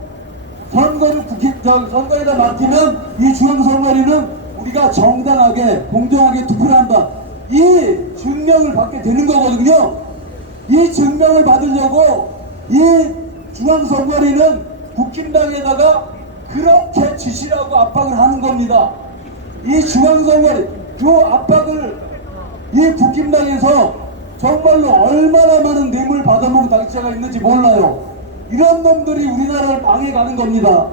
선거에다 맡기면 이 중앙선관위는 우리가 정당하게 공정하게 투표를 한다. 이 증명을 받게 되는 거거든요. 이 증명을 받으려고 이 중앙선관위는 국힘당에다가 그렇게 지시라고 압박을 하는 겁니다. 이 중앙선관위 그 압박을 이 국힘당에서 정말로 얼마나 많은 뇌물 받아먹은 당직자가 있는지 몰라요. 이런 놈들이 우리나라를 망해가는 겁니다.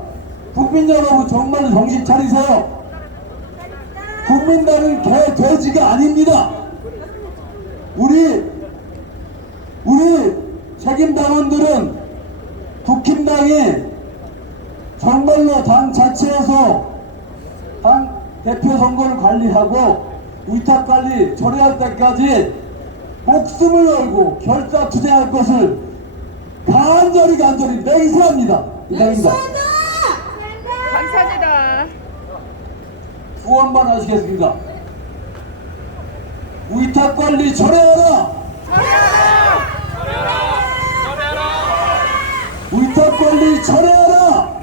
국민 여러분 정말로 정신 차리세요. 국민당은 개 돼지가 아닙니다. 우리 책임당원들은 국힘당이 정말로 당 자체에서 당 대표 선거를 관리하고 위탁관리 처리할 때까지 목숨을 걸고 결사투쟁할 것을 간절히 맹세합니다. 이상입니다. 감사합니다. 구원만 하시겠습니다. 위탁관리 철회하라! 위탁관리 철회하라!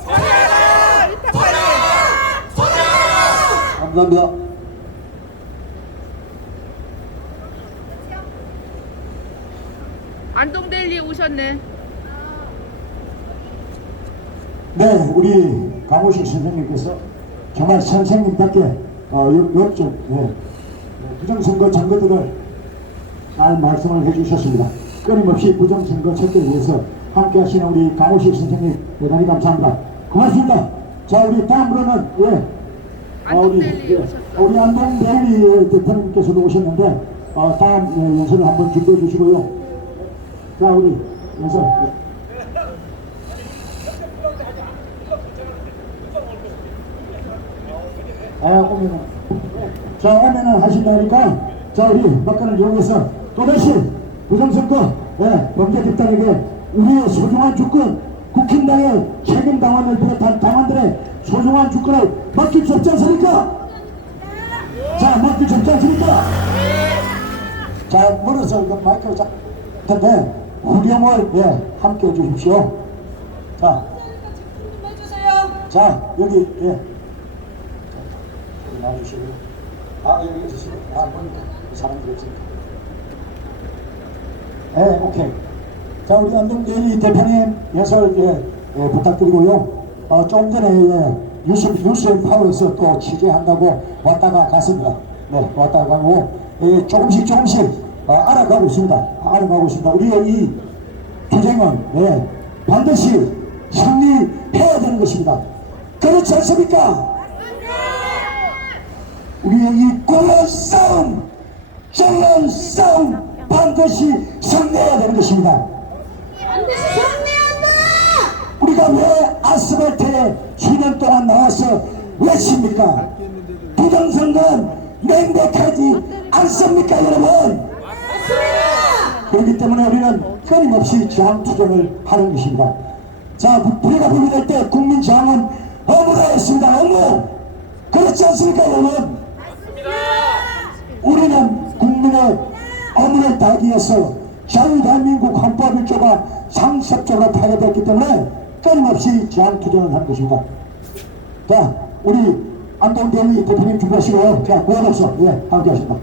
감사합니다. 안동데일리 오셨네. 네, 우리 강호식 선생님께서 정말 선생님답게 옆쪽 부정선거 증거들을 잘 말씀을 해주셨습니다. 끊임없이 부정선거 척결을 위해서 함께 하시는 우리 강호식 선생님 대단히 감사합니다. 고맙습니다. 자, 우리 다음으로는 우리 안동데일리 대표님께서도 오셨는데 다음 연설을 한번 준비해 주시고요. 자, 우리 연설. 오면은 하신다니까, 자, 우리 막간을 이용해서 또다시 부정선거 범죄 집단에게 우리의 소중한 주권, 국힘당의 책임 당원을 비롯한 당원들의 소중한 주권을 맡길 수 없지 않습니까? 자, 맡길 수 없지 않습니까? 자, 멀어서 이거 마이크를 텐데 후렴을 함께 해주십시오. 자, 좀 해주세요. 자 여기 여기 나와주시고요. 여기 해주시고 보니까 사람들이 없으니까. 오케이. 자, 우리 안동대리 대표님 예설 부탁드리고요. 조금 전에 뉴스앤파워에서 또 취재한다고 왔다가 갔습니다. 네, 왔다가 가고 조금씩 알아가고 있습니다. 우리의 이 투쟁은 반드시 승리해야 되는 것입니다. 그렇지 않습니까? 우리의 이 꼴런 싸움, 전론 싸움 반드시 승리해야 되는 것입니다. 반드시 승리한다. 우리가 왜 아스팔트에 수년 동안 나와서 외칩니까? 부정선거는 명백하지 않습니까, 여러분? 맞습니다. 그렇기 때문에 우리는 끊임없이 저항투쟁을 하는 것입니다. 자, 우리가 분리될 때 국민 저항은 어무라였습니다. 어무! 그렇지 않습니까, 여러분? 우리는 국민의 어문을 따기 위해서 자유대한민국 헌법 1조가 상습적으로 파괴됐기 때문에 끊임없이 저항투쟁을 하는 것입니다. 자, 우리 안동대리 대표님 준비하시고요. 자, 구호독서 함께 하십니다.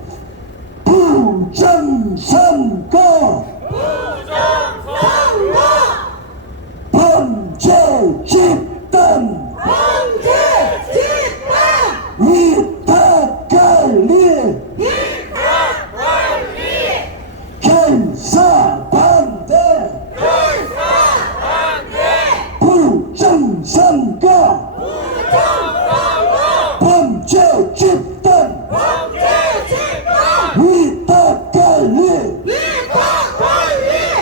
부정선거! 범죄 집단! 위탁 관리! 결사 반대! 부정선거! 범죄 집단! 위탁 관리!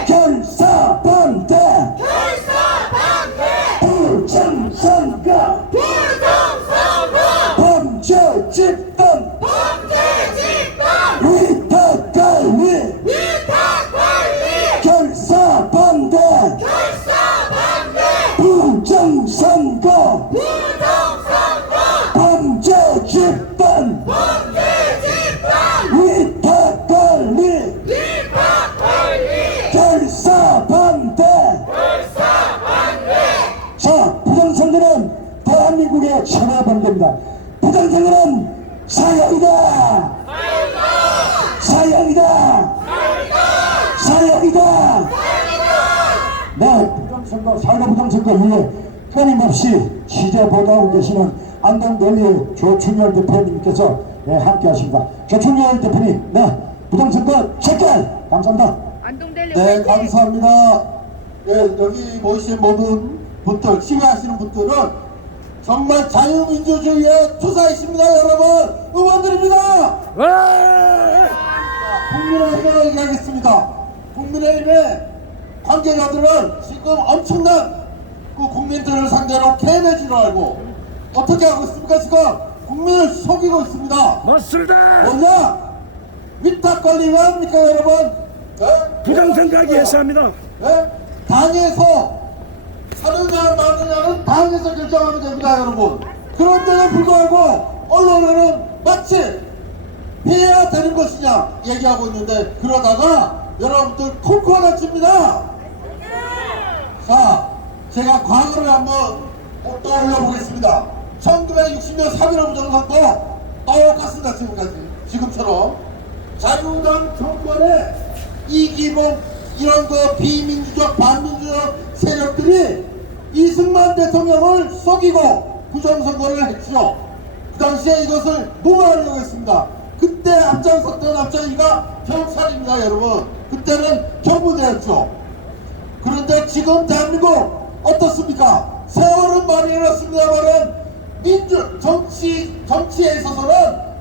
결사 반대! 부정선거! 범죄 집단! 위탁 관리! 결사 반대! 부정선거! 범죄 집단! 위탁 관리! 결사 반대! 자, 부정선거는 대한민국의 천하범죄입니다. 부정선거는 사형이다! 사형이다! 사형이다! 네, 부정선거, 사과 부정선거 이후에 끊임없이 취재 보도하고 계시는 안동대리 조충열 대표님께서 함께 하십니다. 조충열 대표님, 부정선거 체결! 감사합니다. 안동대리 네, 화이팅! 감사합니다. 네, 여기 모이신 모든 분들, 시위하시는 분들은 정말 자유민주주의의 투사이십니다, 여러분. 응원드립니다. 국민의힘에 얘기하겠습니다. 국민의힘의 관계자들은 지금 엄청난 그 국민들을 상대로 개매질을 알고 어떻게 하고 있습니까? 지금 국민을 속이고 있습니다. 맞습니다. 뭐냐? 위탁 관리 왜 합니까, 여러분? 네? 부정선거하기 위해서 합니다. 네? 당에서 사느냐 마느냐는 당에서 결정하면 됩니다, 여러분. 그런데도 불구하고 언론에는 마치 해야 되는 것이냐 얘기하고 있는데, 그러다가 여러분들 콩코가 칩니다. 자, 제가 과거를 한번 떠올려 보겠습니다. 1960년 3.15 부정선거 똑같습니다. 지금처럼 자유당 정권의 이기복 이런 그 비민주적 반민주적 세력들이 이승만 대통령을 속이고 부정선거를 했죠. 그 당시에 이것을 무마하려고 했습니다. 그때 앞장섰던 앞장이가 경찰입니다, 여러분. 그때는 경무대였죠. 그런데 지금 대한민국 어떻습니까? 세월은 많이 일었습니다만은 정치에 있어서는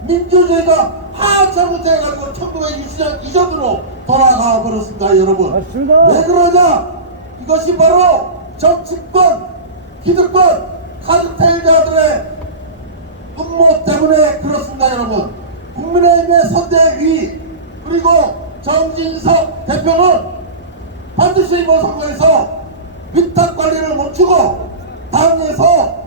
민주주의가 한참 못해가지고 1960년 이전으로 돌아가 버렸습니다, 여러분. 맞습니다. 왜 그러냐? 이것이 바로 정치권, 기득권, 카르텔자들의 음모 때문에 그렇습니다, 여러분. 국민의힘의 선대위 그리고 정진석 대표는 반드시 이번 선거에서 위탁 관리를 멈추고 당에서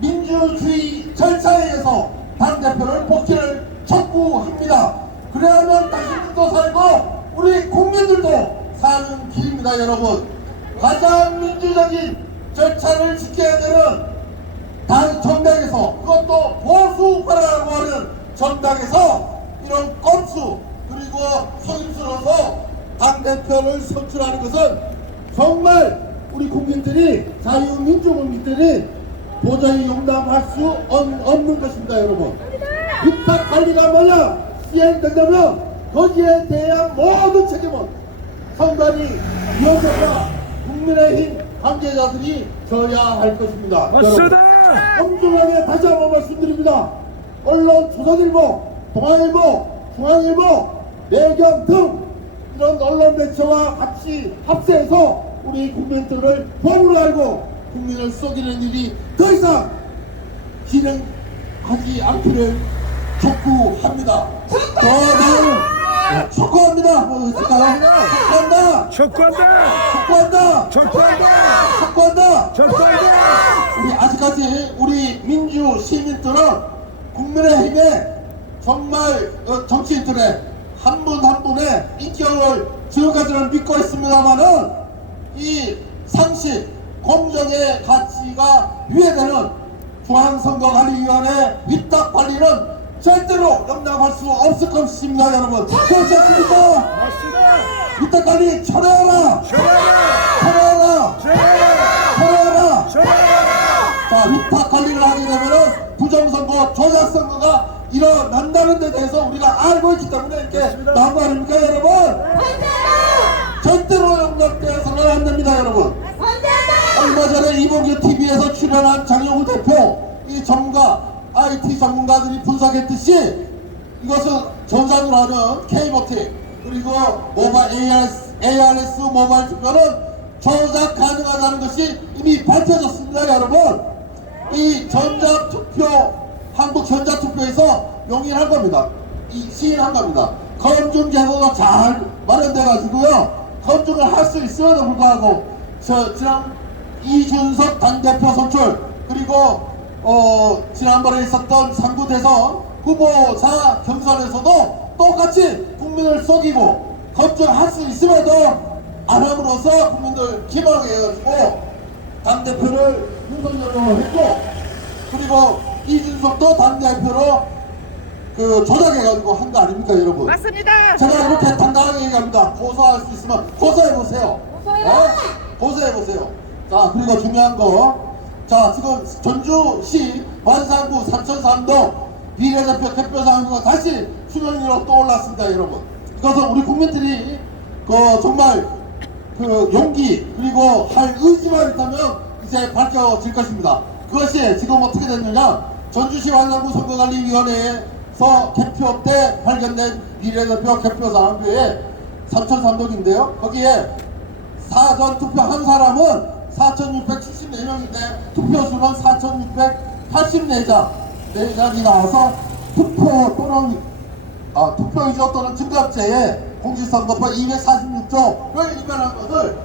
민주주의 절차에 의해서 당대표를 복귀를 촉구합니다. 그래야만 당신들도 살고 우리 국민들도 사는 길입니다, 여러분. 가장 민주적인 절차를 지켜야 되는 당 정당에서, 그것도 보수파라고 하는 정당에서 이런 꼼수 그리고 속임수로서 당대표를 선출하는 것은 정말 우리 국민들이, 자유민주국민들이 도저히 용납할 수 없는 것입니다, 여러분. 위탁 관리가 만약 시행된다면 거기에 대한 모든 책임은 선관위 위원장과 국민의힘 관계자들이 져야 할 것입니다. 맞습니다. 엄중하게 다시 한번 말씀드립니다. 언론 조선일보, 동아일보, 중앙일보, 매경 등 이런 언론 매체와 같이 합세해서 우리 국민들을 법으로 알고 국민을 속이는 일이 더 이상 진행하지 않기를 촉구합니다. 더 나은 촉구합니다. 뭐 있을까요? 촉구한다. 촉구한다. 촉구한다. 우리 아직까지 우리 민주 시민들은 국민의힘의 정말 정치인들의 한 분 한 분의 인격을 지금까지는 믿고 있습니다만은 이 상식 공정의 가치가 위배되는 중앙선거관리위원회 위탁 관리는 절대로 용납할 수 없을 것입니다, 여러분. 그렇지 않습니까? 위탁 관리 철회하라. 자, 위탁 관리를 하게 되면은 부정선거, 조작선거가 일어난다는 데 대해서 우리가 알고 있기 때문에 이렇게 나온 거 아닙니까, 여러분? 절대로 용납되어서는 안 됩니다, 여러분. 얼마 전에 이봉규 TV에서 출연한 장영우 대표, 이 전문가, IT 전문가들이 분석했듯이 이것은 전산으로 하는 K보팅 그리고 모바일 ARS 모바일 투표는 조작 가능하다는 것이 이미 밝혀졌습니다, 여러분. 이 전자투표, 한국 전자투표에서 용인한 겁니다. 시인한 겁니다. 검증 제도가 잘 마련돼 가지고요, 검증을 할 수 있음에도 불구하고 지난 이준석 당대표 선출, 그리고 지난번에 있었던 상부 대선 후보자 경선에서도 똑같이 국민을 속이고 검증할 수 있음에도 안 함으로써 국민들 기망해가지고 당대표를 윤석열로 했고, 그리고 이준석도 당대표로 조작해가지고 한 거 아닙니까, 여러분? 맞습니다. 제가 이렇게 당당하게 얘기합니다. 고소할 수 있으면 고소해보세요. 고소해보세요. 자, 그리고 중요한 거, 자, 지금 전주시 관상구 삼천산도 비례대표 개표상구가 다시 수면 위로 떠올랐습니다, 여러분. 이것은 우리 국민들이 정말 용기 그리고 할 의지만 있다면 이제 밝혀질 것입니다. 그것이 지금 어떻게 됐느냐, 전주시 관상구 선거관리위원회에서 개표 때 발견된 비례대표 개표상구에 삼천산도인데요, 거기에 사전 투표 한 사람은 4,674명인데 투표수는 4,684장이 나와서 투표 또는 투표의조 또는 증갑제에 공직선거법 246조를 위반한 것을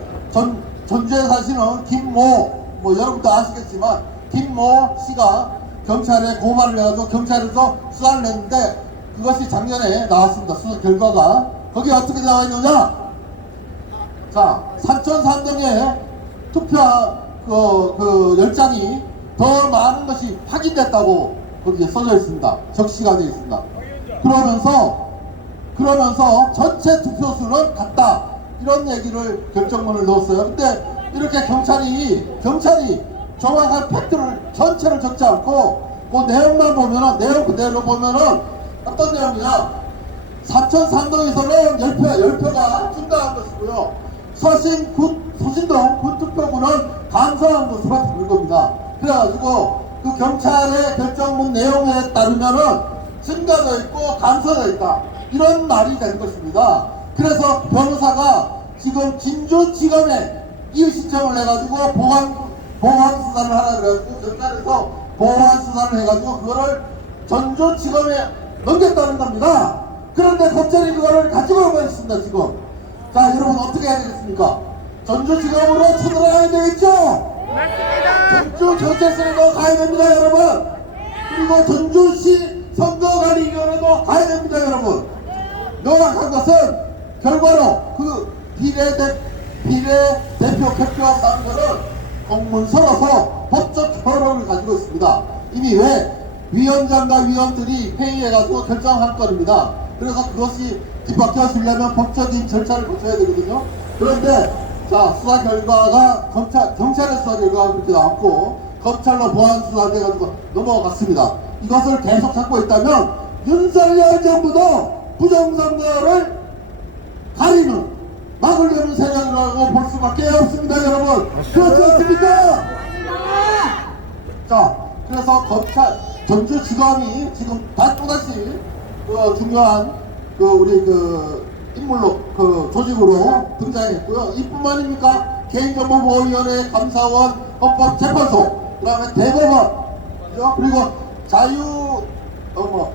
전주에 사시는 김모, 여러분도 아시겠지만 김모 씨가 경찰에 고발을 해가지고 경찰에서 수사를 했는데 그것이 작년에 나왔습니다. 수사 결과가. 거기 어떻게 나와 있느냐, 자, 삼천산동에 투표한 열장이 더 많은 것이 확인됐다고 거기에 써져 있습니다. 적시가 되어 있습니다. 그러면서 전체 투표수는 같다, 이런 얘기를 결정문을 넣었어요. 근데 이렇게 경찰이 정확한 팩트를 전체를 적지 않고 그 내용만 보면은, 내용 그대로 보면은 어떤 내용이냐, 삼천산동에서는 10표가 증가한 것이고요, 서신동 군투표구는 감소한 것으로 다른 겁니다. 그래가지고 그 경찰의 결정문 내용에 따르면은 증가되어 있고 감소되어 있다, 이런 말이 된 것입니다. 그래서 변호사가 지금 진주지검에 이의신청을 해가지고 보완수사를 하라 그래가지고 경찰에서 보완수사를 해가지고 그거를 전주지검에 넘겼다는 겁니다. 그런데 검찰이 그거를 가지고 오고 있습니다, 지금. 자, 여러분 어떻게 해야 되겠습니까? 전주지검으로 쳐들어가야 되겠죠? 맞습니다. 전주경찰서에도 가야 됩니다, 여러분. 그리고 전주시 선거관리위원회도 가야 됩니다, 여러분. 명확한 것은 결과로 비례대표 개표 사항들은 공문서로서 법적 효력을 가지고 있습니다. 이미 왜 위원장과 위원들이 회의해가지고 결정한 건입니다. 그래서 그것이 뒤바뀌어지려면 법적인 절차를 거쳐야 되거든요. 그런데 자, 수사 결과가 경찰의 수사 결과가 그렇게 나왔고 검찰로 보안 수사돼가지고 넘어갔습니다. 이것을 계속 찾고 있다면 윤석열 정부도 부정선거를 가리는 막으려는 세력이라고 볼 수밖에 없습니다, 여러분. 그렇지 않습니까? 자, 그래서 검찰, 전주지검이 지금 또다시 중요한 우리 인물로 조직으로 등장했고요. 이뿐만 아닙니까? 개인정보보호위원회, 감사원, 헌법재판소, 그 다음에 대법원, 그죠? 그리고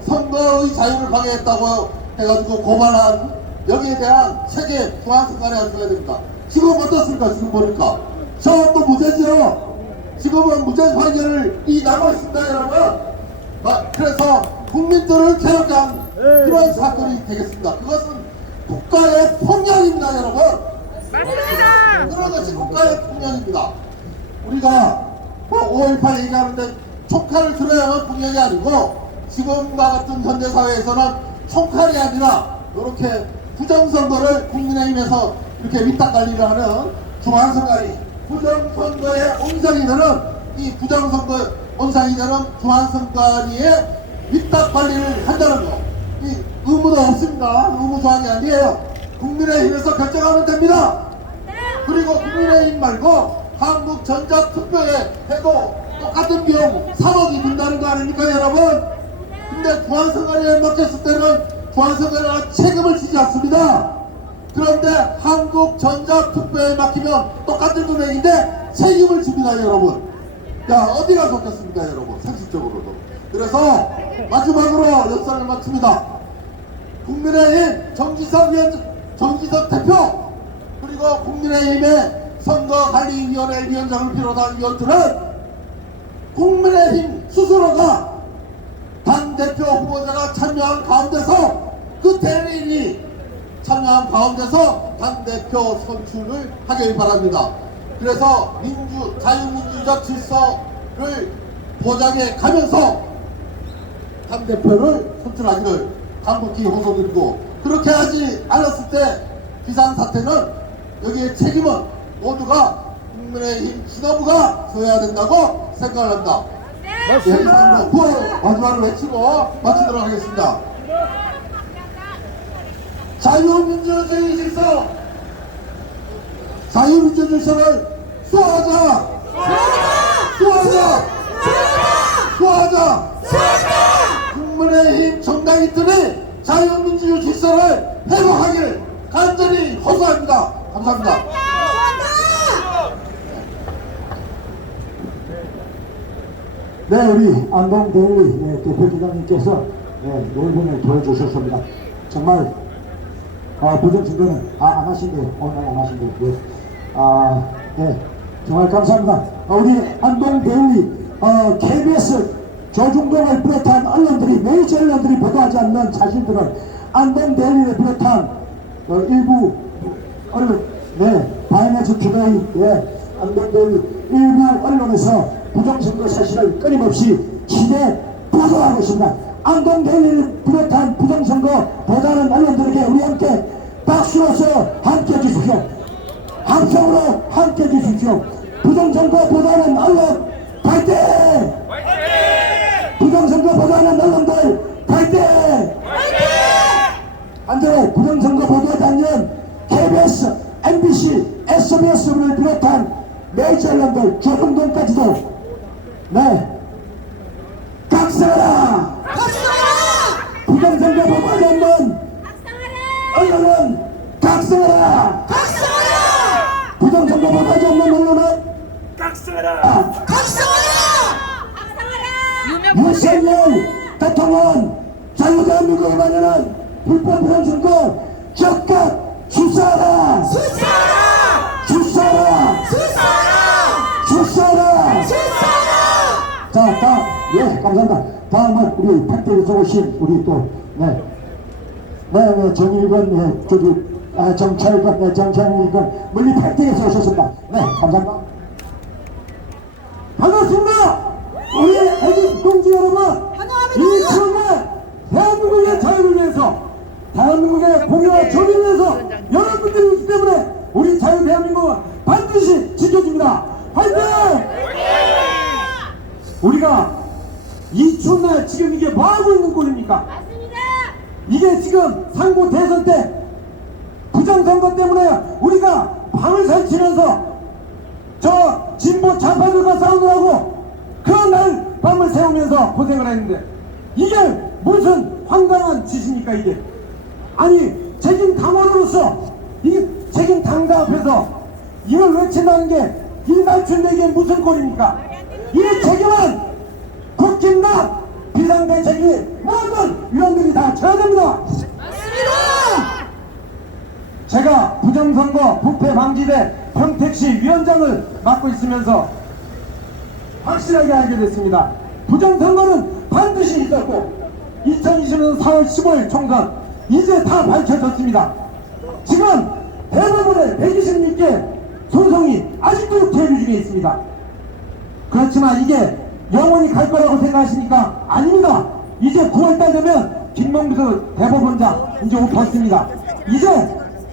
선거의 자유를 방해했다고 해가지고 고발한 여기에 대한 세계 중앙선관위 안줘야 됩니다. 지금 어떻습니까? 지금 보니까 저것도 무죄죠. 지금은 무죄 판결이 나고 있습니다, 여러분. 그래서 국민들을 괴롭게한 그런 사건이 되겠습니다. 그것은 국가의 폭력입니다, 여러분. 맞습니다. 그런 것이 국가의 폭력입니다. 우리가 5.18 얘기하는데 총칼을 들어야만 폭력이 아니고 지금과 같은 현대사회에서는 총칼이 아니라 이렇게 부정선거를 국민의힘에서 이렇게 윗단관리를 하는 중앙선관위, 부정선거의 온상이되는 이 부정선거 온상이 되는 중앙선관위의 윗단관리를 한다는 거, 이 의무도 없습니다. 의무조항이 아니에요. 국민의힘에서 결정하면 됩니다. 그리고 국민의힘 말고 한국전자투표에 해도 똑같은 비용 3억이 든다는 거 아닙니까, 여러분? 근데 중앙선관위에 맡겼을 때는 중앙선관위가 책임을 지지 않습니다. 그런데 한국전자투표에 맡기면 똑같은 금액인데 책임을 집니다, 여러분. 야, 어디가 좋겠습니까, 여러분? 상식적으로도. 그래서 마지막으로 역사를 마칩니다. 국민의힘 정지석 대표, 그리고 국민의힘의 선거관리위원회 위원장을 비롯한 위원들은 국민의힘 스스로가 당대표 후보자가 참여한 가운데서 그 대리인이 참여한 가운데서 당대표 선출을 하길 바랍니다. 그래서 자유민주적 질서를 보장해 가면서 당대표를 선출하기를 간곡히 호소드리고, 그렇게 하지 않았을 때 비상사태는 여기에 책임은 모두가 국민의힘 지도부가 져야 된다고 생각을 합니다. 네, 이상으로 구호 마지막으로 외치고 마치도록 하겠습니다. 자유민주주의 질서, 자유민주 질서를 수호하자! 수호하자! 수호하자! 국민의힘 정당인들이 자유민주 질서를 회복하기를 간절히 호소합니다. 감사합니다. 네, 우리 안동대리 대표기장님께서 논문을 보여주셨습니다. 정말 부정선거는 안 하신대요. 오늘 안 하신대요. 네, 정말 감사합니다. 우리 안동대리 KBS 조중동을 비롯한 언론들이, 메이저 언론들이 보도하지 않는 사실들은 안동대리를 비롯한 일부 언론, 바이너스 투데이, 안동대리 일부 언론에서 부정선거 사실을 끊임없이 시대 보도하고 있습니다. 안동대리를 비롯한 부정선거 보도하는 언론들에게 우리 함께 박수로서 함께해 주십시오. 함성으로 함께해 주십시오. 부정선거 보도하는 언론 파이팅! 부정선거 보도하는 언론들 파이팅! 반대로 부정선거 보도하지 않는 KBS, MBC, SBS를 비롯한 메이저 언론들 조중동까지도 각성하라! 부정선거 보도하지 않는 언론은 각성하라! 부정선거 보도하지 않는 언론은 각성하라! 윤석열 대통령 자유대한민국에 관련한 불법 부정선거 적극 수사하라! 자, 감사합니다. 다음은 우리 팩트를 적으신 우리 또, 정일권 조직 정철권, 정철권 물리 8등에서 오셨습니다. 네, 감사합니다. 반갑습니다. 우리 애국 동지 여러분, 이 추운데 대한민국의 자유를 위해서, 대한민국의 공유와 조리를 위해서 여러분들이 있기 때문에 우리 자유 대한민국은 반드시 지켜줍니다. 화이팅! 우리가 이 추운 날 지금 이게 뭐하고 있는 꼴입니까? 이게 지금 상고 대선 때 부정선거 때문에 우리가 밤을 설치면서 저 진보 좌파들과 싸우느라고 그 날 밤을 새우면서 고생을 했는데 이게 무슨 황당한 짓입니까 이게? 아니 책임 당원으로서 이 책임 당사 앞에서 이걸 외친다는 게 이 날춘데 이게 무슨 꼴입니까? 이 책임은 국힘당 비상대책위 모든 위원들이 다 져야 됩니다. 제가 부정선거 부패 방지대 평택시 위원장을 맡고 있으면서 확실하게 알게 됐습니다. 부정선거는 반드시 있었고 2020년 4월 15일 총선 이제 다 밝혀졌습니다. 지금 대법원의 126개 소송이 아직도 계류 중에 있습니다. 그렇지만 이게 영원히 갈 거라고 생각하시니까 아닙니다. 이제 9월달 되면 김명수 대법원장 이제 옷 벗습니다. 이제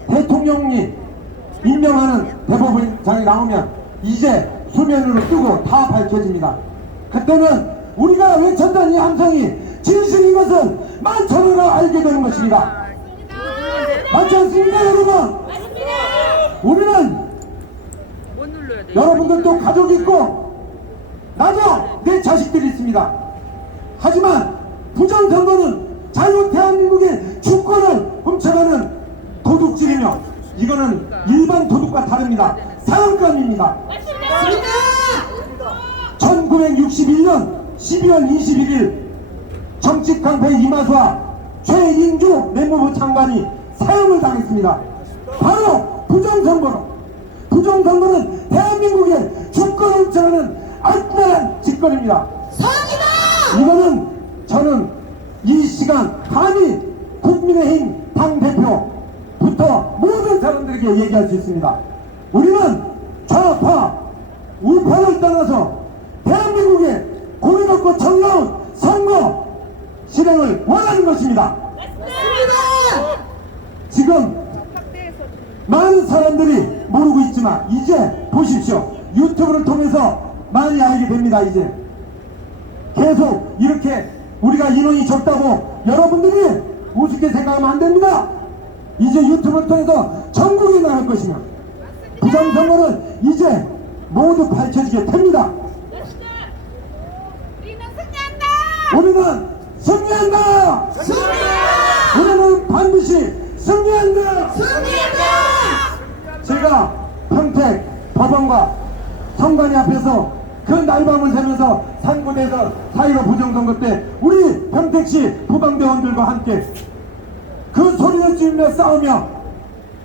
대통령이 임명하는 대법원장이 나오면 이제 수면으로 뜨고 다 밝혀집니다. 그때는 우리가 외쳤던 이 함성이 진실인 것은 만천하가 알게 되는 것입니다. 맞지 않습니까 여러분? 우리는 여러분들도 가족이 있고 나도 내 자식들이 있습니다. 하지만 부정선거는 자유 대한민국의 주권을 훔쳐가는 도둑질이며 이거는 일반 도둑과 다릅니다. 사형감입니다. 1961년 12월 21일 정치깡패 이마수와 최인주 내무부 장관이 사형을 당했습니다. 바로 부정선거로. 부정선거는 대한민국의 주권을 훔쳐가는 악랄한 짓거리입니다. 이거는 저는 이 시간 감히 국민의힘 당대표부터 모든 사람들에게 얘기할 수 있습니다. 우리는 좌파, 우파를 떠나서 대한민국의 공의롭고 정의로운 선거 실행을 원하는 것입니다. 지금 많은 사람들이 모르고 있지만 이제 보십시오. 유튜브를 통해서 많이 알게 됩니다. 이제 계속 이렇게 우리가 인원이 적다고 여러분들이 우습게 생각하면 안 됩니다. 이제 유튜브를 통해서 전국에 나갈 것이며 부정선거는 이제 모두 밝혀지게 됩니다. 우리는 승리한다. 우리는 반드시 승리한다. 제가 평택 법원과 선관위 앞에서 그 날밤을 새면서 상고대에서 4.15 부정선거 때 우리 평택시 부방대원들과 함께 그 소리를 지르며 싸우며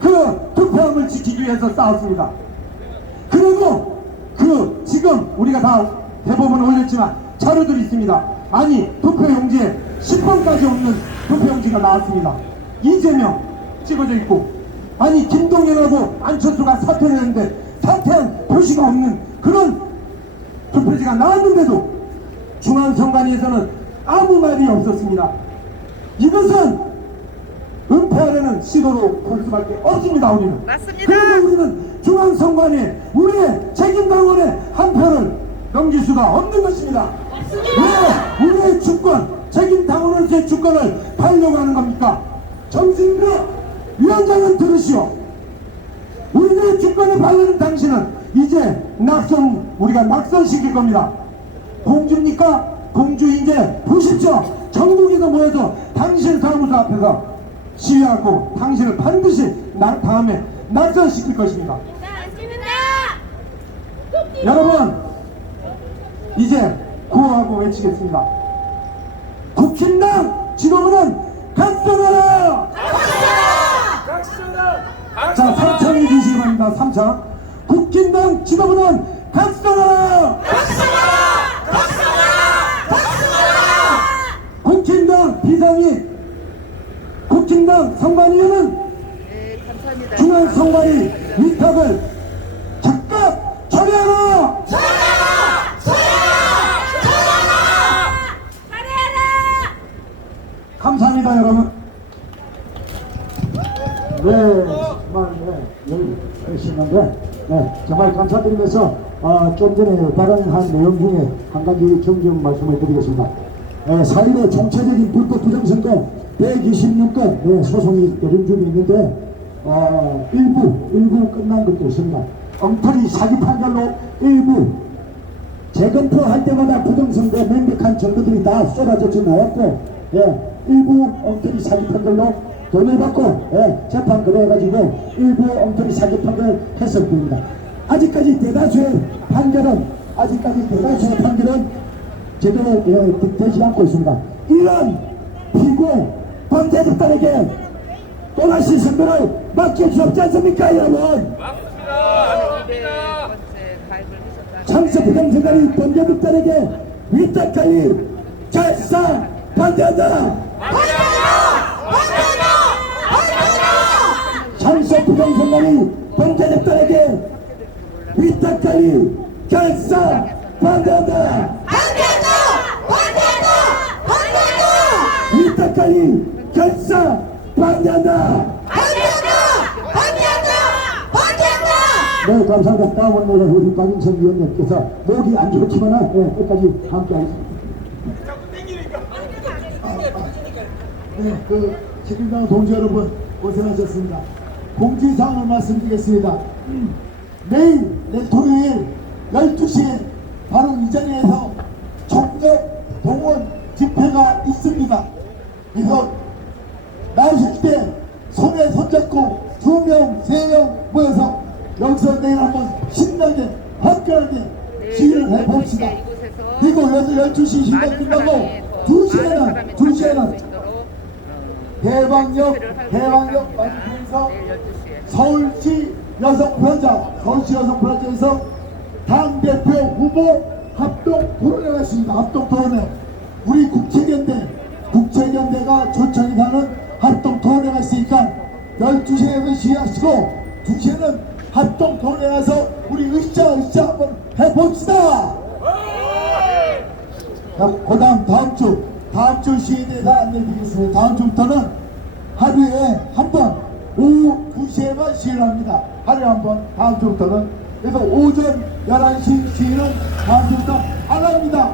그 투표함을 지키기 위해서 싸웠습니다. 그리고 그 지금 우리가 다 대법원에 올렸지만 자료들이 있습니다. 아니 투표용지에 10번까지 없는 투표용지가 나왔습니다. 이재명 찍어져 있고 아니 김동연하고 안철수가 사퇴를 했는데 사퇴한 표시가 없는 그런 투표지가 나왔는데도 중앙선관위에서는 아무 말이 없었습니다. 이것은 은폐하려는 시도로 볼 수밖에 없습니다. 우리는. 맞습니다. 그래서 우리는 중앙선관위에 우리의 책임당원의 한 표를 넘길 수가 없는 것입니다. 왜 우리의 주권, 책임당원으로서의 주권을 팔려고 하는 겁니까? 정진표 위원장은 들으시오. 우리의 주권을 팔려는 당신은 이제 우리가 낙선시킬 겁니다. 공주입니까? 공주 이제 보십시오. 전국에서 모여서 당신 사무소 앞에서 시위하고 당신을 반드시 다음에 낙선시킬 것입니다. 여러분 이제 구호하고 외치겠습니다. 국힘당 지도부는 각성하라! 자 3창에 주시기 바랍니다. 3창 국힘당 지도부는 각성하라! 국힘당 비상위 국힘당 선관위원은 중앙선관위 위탁을 즉각 처리하라! 감사합니다, 여러분. 네, 정말 열심한데, 정말 감사드리면서 좀 전에 발언한 내용 중에 한 가지 정정 말씀을 드리겠습니다. 4일에 총체적인 불법 부정선거 126건 소송이 여론중에 있는데 일부 끝난 것도 있습니다. 엉터리 사기 판결로 일부 재검토할 때마다 부정선거 명백한 증거들이 다 쏟아져 나왔고, 일부 엉터리 사기 판결로 돈을 받고 재판 그래가지고 일부 엉터리 사기 판결 했었습니다. 아직까지 대다수의 판결은 제대로 되지 않고 있습니다. 이런 피고 범죄자들에게 또다시 선거를 맡길 수 없지 않습니까, 여러분? 맞습니다. 창서 부정선거의 범죄자들에게 위탁하니 절사 반대한다. 창서 부정선거의 범죄자들에게 위탁하니 결사 반대한다. 위탁하니 결사 반대한다. 네, 감사합니다. 다음은 우리 박인선 위원님께서 목이 안 좋지만 끝까지 함께 하겠습니다. 네, 책임당 동지 여러분 고생하셨습니다. 공지사항을 말씀드리겠습니다. 내일 토요일 12시에 바로 이 자리에서 총력 동원 집회가 있습니다. 그래서 나오실 때 손에 손잡고 2명, 3명 모여서 여기서 내일 한번 신나게 화끈하게 시위를 해봅시다. 그리고 12시 시간 끝나고 2시에는 대방역 마주에서 서울시 여성플라자에서 당대표 후보 합동 토론회가 있습니다. 합동 토론회. 우리 국체견대가 초청이 가는 합동 토론회가 있으니까 12시에는 시위하시고 2시에는 합동 토론회 가서 우리 으쌰 한번 해봅시다. 그 다음 주 시위에 대해서 안내드리겠습니다. 다음 주부터는 하루에 한 번 오후 2시에만 시위를 합니다. 하루에 한 번, 다음 주부터는. 그래서 오전 11시 시위는 다음 주부터 안 합니다.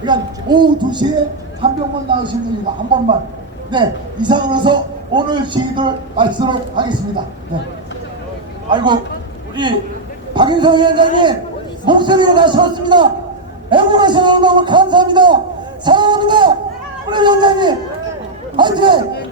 그러니까 오후 2시에 한 명만 나오시면 됩니다. 한 번만. 네, 이상으로서 오늘 시위를 마치도록 하겠습니다. 네. 아이고, 우리 박인성 위원장님 목소리가 다시 왔습니다. 애국하셔서 너무 감사합니다. 사랑합니다. 우리 위원장님 화이팅!